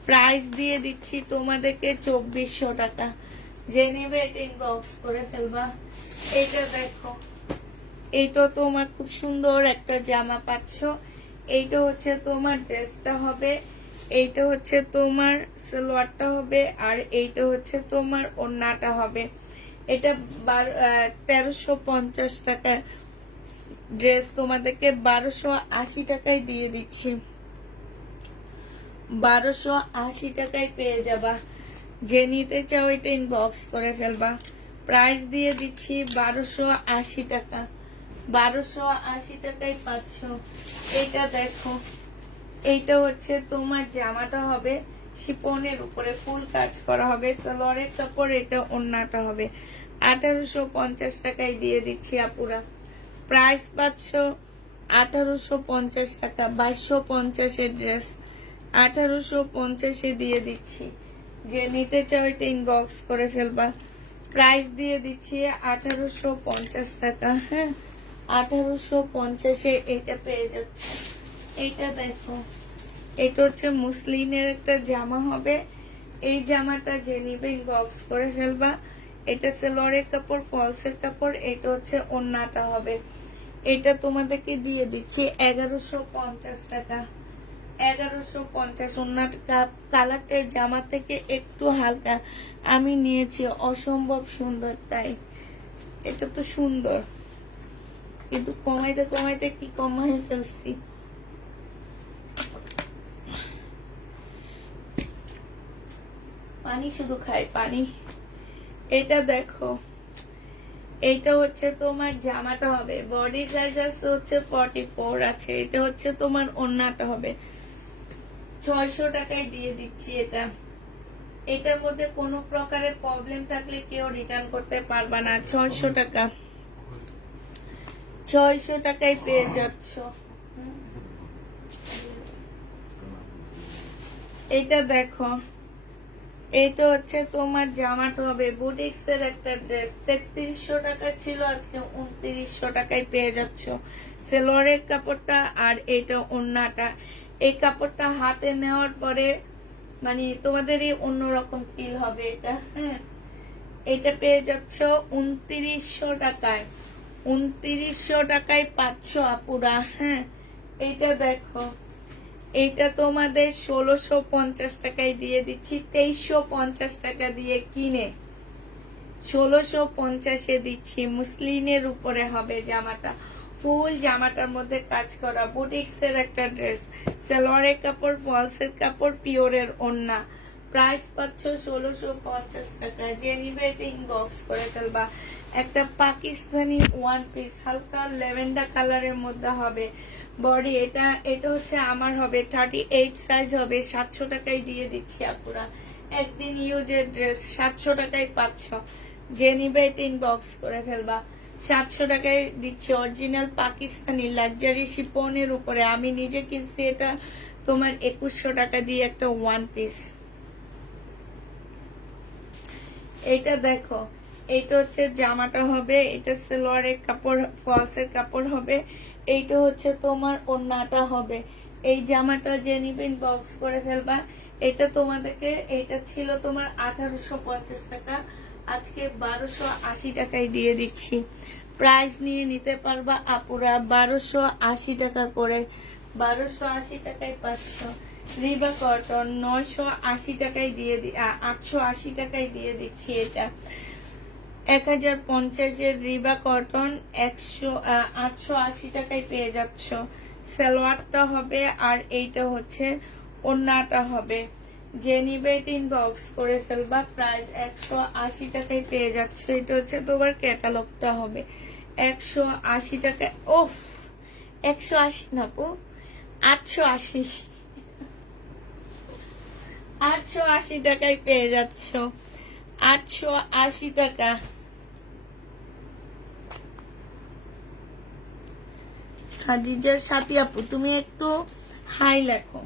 প্রাইস দিয়ে দিচ্ছি তোমাদেরকে 2400 টাকা। যে নেবে এটা ইনবক্স করে ফেলবা। এইটা দেখো, এইটা তোমার খুব সুন্দর একটা জামা পাচ্ছ। এইটা হচ্ছে তোমার ড্রেসটা হবে, এইটা হচ্ছে তোমার সালোয়ারটা হবে, আর এইটা হচ্ছে তোমার ওড়নাটা হবে। এটা 1350 টাকার ড্রেস তোমাদেরকে 1280 টাকায় দিয়ে দিচ্ছি। 1280 টাকায় পেয়ে যাবা। যে নিতে চাও এটা ইনবক্স করে ফেলবা। প্রাইস দিয়ে দিচ্ছি 1280 টাকা। 1280 টাকায় পাচ্ছ। এটা দেখো, এইটা হচ্ছে তোমার জামাটা হবে শিপনের উপরে ফুল কাজ করা হবে, সালোয়ারের কাপড়, এটা ওন্নাটা হবে। 1850 টাকায় দিয়ে দিচ্ছি আপুরা। প্রাইস পাচ্ছ 1850 টাকা। 2250 ড্রেস 1850 দিয়ে দিচ্ছি। যে নিতে চাও এটা ইনবক্স করে ফেলবা। প্রাইস দিয়ে দিচ্ছি 1850 টাকা। হ্যাঁ, 1850 এটা পেয়ে যাচ্ছে। এইটা দেখো, এটা হচ্ছে মুসলিনের একটা জামা হবে। এই জামাটা যে নিবে ইনবক্স করে ফেলবা। এটা সালোয়ারের কাপড়, ফলসের কাপড়, এটা হচ্ছে ওন্নাটা হবে। এটা তোমাদেরকে দিয়ে দিচ্ছি 1150 টাকা। 1150। ওন্নার কালারটা জামা থেকে একটু হালকা, আমি নিয়েছি, অসম্ভব সুন্দর। তাই এটা তো সুন্দর, কিন্তু কমাইতে কমাইতে কি কমাই ফেলছি। পানি শুধু খাই, পানি। এটা দেখো, এইটা হচ্ছে তোমার জামাটা হবে, বডি সাইজ আছে হচ্ছে 44 আছে। এটা হচ্ছে তোমার ওন্নাটা হবে। 600 টাকায় দিয়ে দিচ্ছি এটা। এটার মধ্যে কোনো প্রকারের প্রবলেম থাকলে কেউ রিটার্ন করতে পারবা না। 600 টাকা, 600 টাকায় পেয়ে যাচ্ছ। এটা দেখো, এইটা হচ্ছে তোমার জামাটা হবে বুটিক্স এর একটা ড্রেস। 3300 টাকা ছিল, আজকে 2900 টাকায় পেয়ে যাচ্ছ। সালোয়ারের কাপড়টা আর এইটা ওন্নাটা। এই কাপড়টা হাতে নেওয়ার পরে মানে তোমাদেরই অন্যরকম ফিল হবে এটা। হ্যাঁ, এটা পেয়ে যাচ্ছ 2900 টাকায়। 2900 টাকায় পাচ্ছ আপুরা। হ্যাঁ, এইটা দেখো, এইটা তোমাদের 1650 টাকায় দিয়ে দিচ্ছি। 2350 টাকা দিয়ে কিনে 1650 দিচ্ছি। মুসলিনের উপরে হবে জামাটা, ফুল জামাটার মধ্যে কাজ করা, বুটিক্স এর একটা ড্রেস, সালোয়ারের কাপড়, ফলসের কাপড়, পিওরের ওন্না। প্রাইস পাচ্ছ 1650 টাকা। যে নিবে এটা ইনবক্স করে ফেলবা। একটা পাকিস্তানি ওয়ান পিস, হালকা ল্যাভেন্ডার কালারের মধ্যে হবে। বডি এটা এটা হচ্ছে আমার হবে 38 সাইজ হবে। 700 টাকায় দিয়ে দিচ্ছি আপুরা। একদিন ইউজের ড্রেস 700 টাকায় পাচ্ছ। যে নিবে এটা ইনবক্স করে ফেলবা। 700 টাকায় দিচ্ছি অরিজিনাল পাকিস্তানি লাক্সারি শিপনের উপরে। আমি নিজে কিনছি এটা তোমার 2100 টাকা দিয়ে একটা ওয়ান পিস। এটা দেখো, এইটা হচ্ছে জামাটা হবে, এটা সালোয়ারের কাপড়, ফলসের কাপড় হবে। এইটা হচ্ছে তোমার ওন্নাটা হবে। এই জামাটা যে নিবেন বক্স করে ফেলবা। এটা তোমাদেরকে, এটা ছিল তোমার 1850 টাকা, আজকে 1280 টাকায় দিয়ে দিচ্ছি। প্রাইস নিয়ে নিতে পারবা আপুরা 1280 টাকা করে। 1280 টাকায় পাচ্ছ। রিবা কটন 980 টাকায় দিয়ে 880 টাকায় দিয়ে দিচ্ছি এটা। 1050 রিবা কটন 880 টাকায় পেয়ে যাচ্ছ। সালোয়ারটা হবে আর এইটা হচ্ছে ওন্নাটা হবে। যে নিবে ইনবক্স করে ফেলবা। প্রাইস 180 টাকায় পেয়ে যাচ্ছ। এটা হচ্ছে তোমার ক্যাটালগটা হবে 180 টাকায়। ওফ, 180 না গো, 880। 880 টাকায় পেয়ে যাচ্ছ। 880 টাকা। খাদিজার সাথী আপু তুমি একটু হাই লেখো।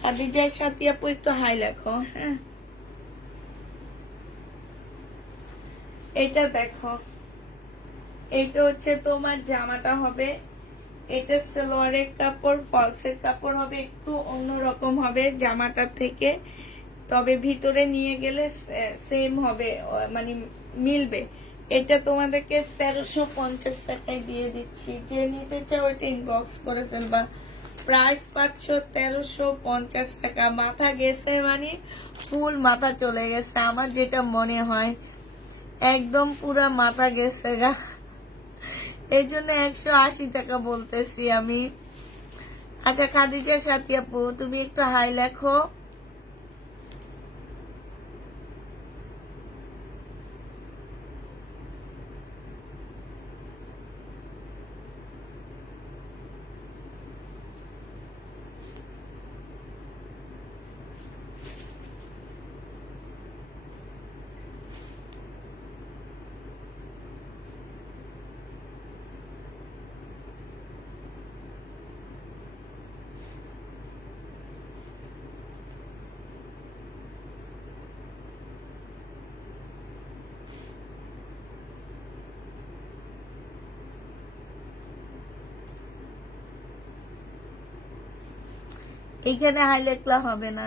খাদিজার সাথী আপু একটু হাই লেখো। হ্যাঁ, এটা দেখো, এটা হচ্ছে তোমার জামাটা হবে। এটা সালোয়ারের কাপড়, ফলসের কাপড় হবে, একটু অন্যরকম হবে জামাটা থেকে, তবে ভিতরে নিয়ে গেলে সেম হবে, মানে মিলবে। এটা তোমাদেরকে 1350 টাকায় দিয়ে দিচ্ছি। যে নিতে চাও এটা ইনবক্স করে ফেলবা। প্রাইস পাচ্ছ 1350 টাকা। মাথা গেছে মানে ফুল মাথা চলে গেছে, আমার যেটা মনে হয় একদম পুরা মাথা গেছে গা। এই জন্য 180 টাকা বলতেছি আমি। আচ্ছা খাদিজার সাথী আপু তুমি একটু হাই লেখো। এইখানে হাই লেখলা হবে না,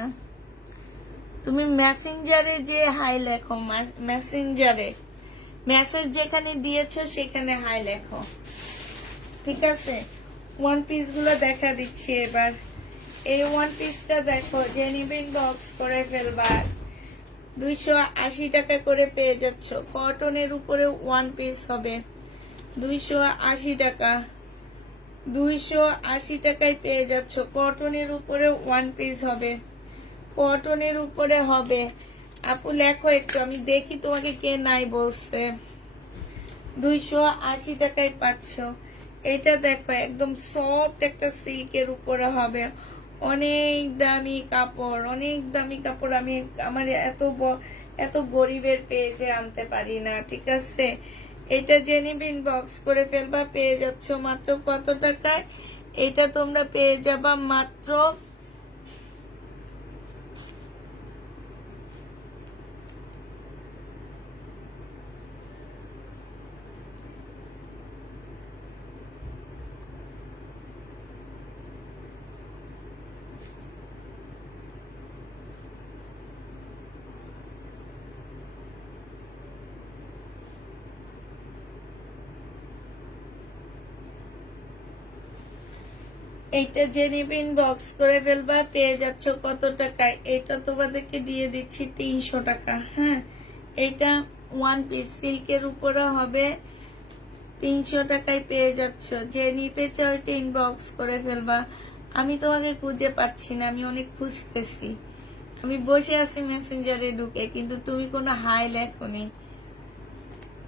তুমি মেসেঞ্জারে যে হাই লেখো, মেসেঞ্জারে মেসেজ যেখানে দিয়েছো সেখানে হাই লেখো, ঠিক আছে? ওয়ান পিস গুলো দেখা দিচ্ছি এবার। এই ওয়ান পিসটা দেখো, যে নিবে ইনবক্স করে ফেলবা। 280 টাকা করে পেয়ে যাচ্ছ, কটনের উপরে ওয়ান পিস হবে 280 টাকা। 280 টাকায় পেয়ে যাচ্ছ, কটনের উপরে ওয়ান পিস হবে, কটনের উপরে হবে। আপু লেখো একটু, আমি দেখি তোমাকে কে নাই বলছে। 280 টাকায় পাচ্ছ। এটা দেখো একদম সফট একটা সিল্কের উপরে হবে, অনেক দামি কাপড়, অনেক দামি কাপড়। আমি আমার এত গরিবের পেজে আনতে পারি না, ঠিক আছে? এটা জেনে ইনবক্স করে ফেলবা, পেয়ে যাচ্ছ মাত্র কত টাকায়? এটা তোমরা পেয়ে যাবা মাত্র এইটা জেনে ইনবক্স করে ফেলবা, পেয়ে যাচ্ছ কত টাকায়? এটা তোমাদেরকে দিয়ে দিচ্ছি 300 টাকা। হ্যাঁ, এটা ওয়ান পিস সিল্কের উপরে হবে, 300 টাকায় পেয়ে যাচ্ছ। যে নিতে চাও এটা ইনবক্স করে ফেলবা। আমি তোমাকে খুঁজে পাচ্ছি না, আমি অনেক খুঁজতেছি। আমি বসে আছি মেসেঞ্জারে ঢুকে, কিন্তু তুমি কোনো হাই লেখোনি।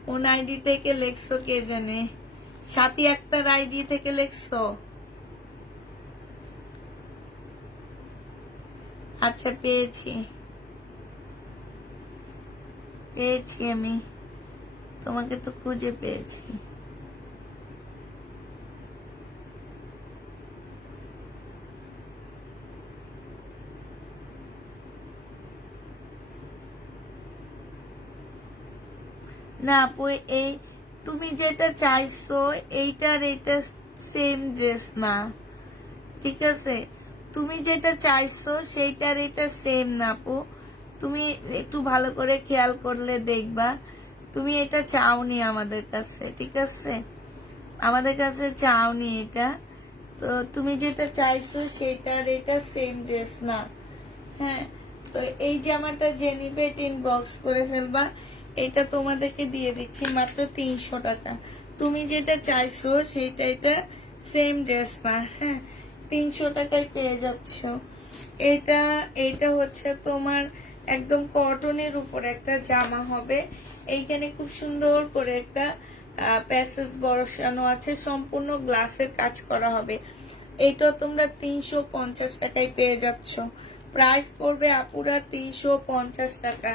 কোন আইডি থেকে লেখছো কে জানে? সাথী আক্তার আইডি থেকে লেখছো? আচ্ছা, পেয়েছি পেয়েছি, আমি তোমাকে তো খুঁজে পেয়েছি। না আপু, এই তুমি যেটা চাইছো এইটার এটা সেম ড্রেস না, ঠিক আছে? তুমি যেটা চাইছো সেইটার এটা সেম না আপু। তুমি একটু ভালো করে খেয়াল করলে দেখবা, তুমি এটা চাওনি আমাদের কাছে, ঠিক আছে? আমাদের কাছে চাওনি এটা। তো তুমি যেটা চাইছো সেটার এটা সেম ড্রেস না। হ্যাঁ, তো এই জামাটা যে নিবে ইনবক্স করে ফেলবা। এটা তোমাদেরকে দিয়ে দিচ্ছি মাত্র 300 টাকা। তুমি যেটা চাইছো সেটা এটা সেম ড্রেস না। হ্যাঁ, 300 টাকায় পেয়ে যাচ্ছ। এটা এটা হচ্ছে তোমার একদম কটনের উপর একটা জামা হবে। এইখানে খুব সুন্দর করে একটা প্যাসেজ বসানো আছে, সম্পূর্ণ গ্লাসের কাজ করা হবে। এটা তোমরা 350 টাকায় পেয়ে যাচ্ছ। প্রাইস পড়বে আপুরা 350 টাকা।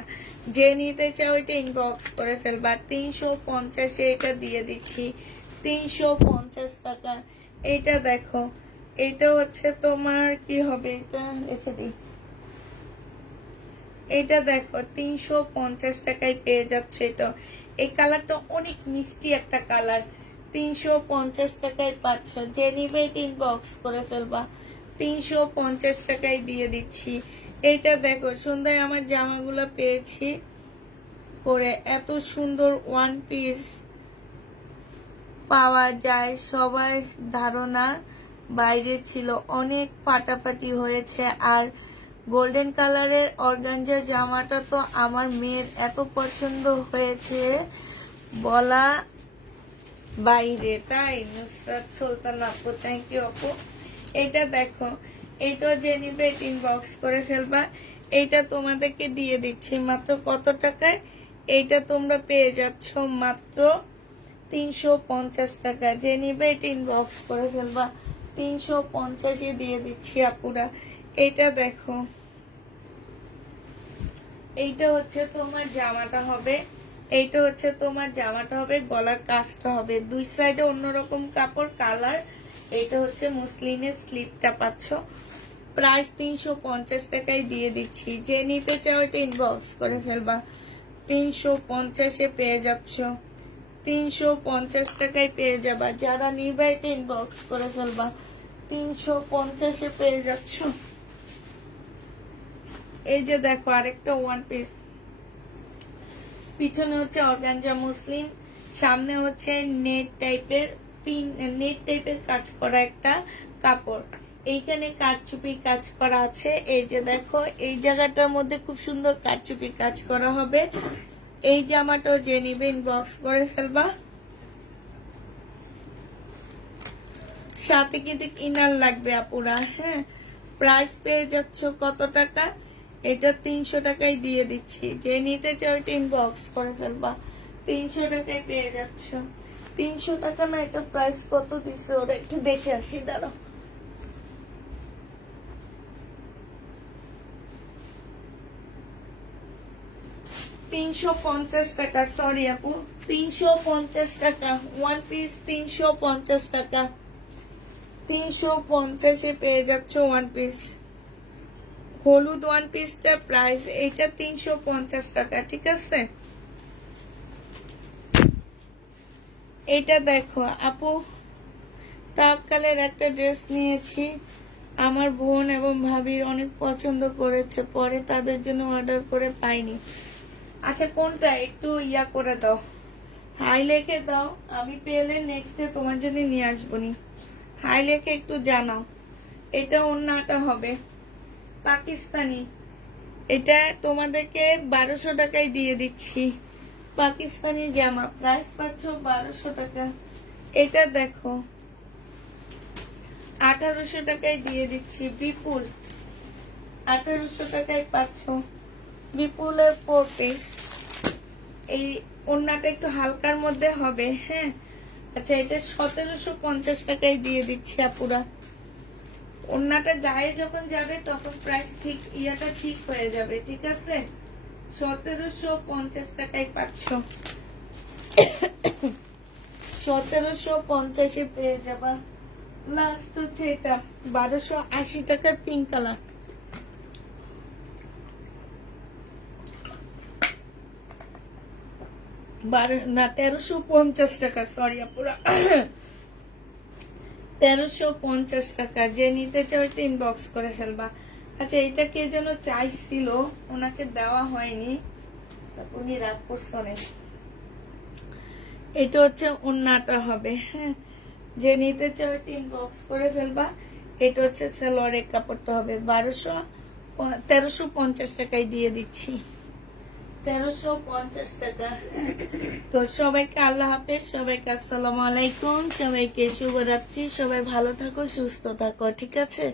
যে নিতে চাও এটা ইনবক্স করে ফেলবা। 350-এ এটা দিয়ে দিচ্ছি, 350 টাকা। এটা দেখো, এটা হচ্ছে তোমার কি হবে, এটা রেখে দিই। এটা দেখো 350 টাকায় পেয়ে যাচ্ছে। এটা এই কালারটা অনেক মিষ্টি একটা কালার, 350 টাকায় পাচ্ছ। যে নিবে এটা ইনবক্স করে ফেলবা, 350 টাকায় দিয়ে দিচ্ছি। এইটা দেখো, সন্ধ্যায় আমার জামাগুলো পেয়েছি করে, এত সুন্দর ওয়ান পিস পাওয়া যায় সবার ধারণা বাইরে ছিল, অনেক ফাটাফাটি হয়েছে। আর গোল্ডেন কালারের অর্গানজা জামাটা তো আমার মেয়ের এত পছন্দ হয়েছে বলা বাইরে, তাই নুসরাত সুলতান আপু, থ্যাংক ইউ আপু। এটা দেখো, এইটা যে নিবে ইনবক্স করে ফেলবা। এইটা তোমাদেরকে দিয়ে দিচ্ছি মাত্র কত টাকায়? এইটা তোমরা পেয়ে যাচ্ছ মাত্র 350 টাকা। যে নিবে এটা ইনবক্স করে ফেলবা, 350-এ দিয়ে দিচ্ছি আপুরা। এইটা দেখো, এইটা হচ্ছে তোমার জামাটা হবে, এইটা হচ্ছে তোমার জামাটা হবে, গলার কাজটা হবে, দুই সাইডে অন্যরকম কাপড় কালার। এইটা হচ্ছে মুসলিনের স্লিপটা পাচ্ছ। প্রাইস 350 টাকায় দিয়ে দিচ্ছি। যে নিতে চাও এটা ইনবক্স করে ফেলবা, 350-এ পেয়ে যাচ্ছ। 350 টাকায় পেয়ে যাবা। যারা নিবা এটা ইনবক্স করে ফেলবা, 350-এ পেয়ে যাচ্ছ। এই যে দেখো আরেকটা ওয়ান পিস, পিছনে হচ্ছে অর্গানজা মুসলিম, সামনে হচ্ছে নেট টাইপের নেট টাইপের কাজ করা একটা কাপড়। এইখানে কারচুপি কাজ করা আছে। এই যে দেখো এই জায়গাটার মধ্যে খুব সুন্দর কারচুপি কাজ করা হবে। এই জামাটাও যে নিবে ইনবক্স করে ফেলবা। সাথে কিন্তু ইনার লাগবে আপুরা। হ্যাঁ, প্রাইস পেয়ে যাচ্ছ কত টাকা? এটা 300 টাকায় দিয়ে দিচ্ছি। যে নিতে চাও এটা ইনবক্স করে ফেলবা। 300 টাকায় পেয়ে যাচ্ছ। 300 টাকা না, এটা প্রাইস কত দিছে ওরা একটু দেখে আসি, দাঁড়াও। টাকা, সরি আপু, 350 টাকা ওয়ান পিস, 350 টাকা। 350-এ পেয়ে যাচ্ছ ওয়ান পিস। হলুদ ওয়ান পিসটা প্রাইস এইটা 350 টাকা, ঠিক আছে। এটা দেখো আপু, তাওয়াক্কালের একটা ড্রেস নিয়েছি, আমার বোন এবং ভাবির অনেক পছন্দ করেছে, পরে তাদের জন্য অর্ডার করে পাইনি। আচ্ছা কোনটা একটু ইয়া করে দাও, হাই লিখে দাও, আমি পেলে নেক্সট ডে তোমার জন্য নিয়ে আসবো নি। হাই লিখে একটু জানাও। এটা ওন্নাটা হবে পাকিস্তানি, এটা তোমাদেরকে 1200 টাকায় দিয়ে দিচ্ছি। পাকিস্তানি জামা, প্রাইস পাচ্ছ 1200 টাকা। এটা দেখো 1800 টাকায় দিয়ে দিচ্ছি। বিপুল 1800 টাকায় পাচ্ছ। বিপুলের 4 পিস। এই ওন্নাটা একটু হালকার মধ্যে হবে। হ্যাঁ, আচ্ছা এটা 1750 টাকায় দিয়ে দিচ্ছি আপুরা। ওন্নাটা গায়ে যখন যাবে তখন প্রাইস ঠিক ইয়াটা ঠিক হয়ে যাবে, ঠিক আছে। 1750 টাকায় পাচ্ছ। 1750-এ পেয়ে যাবা। লাস্ট হচ্ছে এটা 1280 টাকার পিঙ্ক কালার। না 1350 টাকা, সরি আপুরা, 1350 টাকা। যে নিতে চাও এটা ইনবক্স করে ফেলবা। আচ্ছা এটা কে যেন চাইছিল, ওনাকে দেওয়া হয়নি, উনি রাগ করছেন। এটা হচ্ছে ওন্নাটা হবে। হ্যাঁ, যে নিতে চাও এটা ইনবক্স করে ফেলবা। এটা হচ্ছে সালোয়ারের কাপড়টা হবে 1350 টাকায় দিয়ে দিচ্ছি। 1350 টাকা। তো সবাইকে আল্লাহ হাফেজ, সবাইকে আসসালামু আলাইকুম, সবাইকে শুভরাত্রি, সবাই ভালো থাকো সুস্থ থাকো, ঠিক আছে।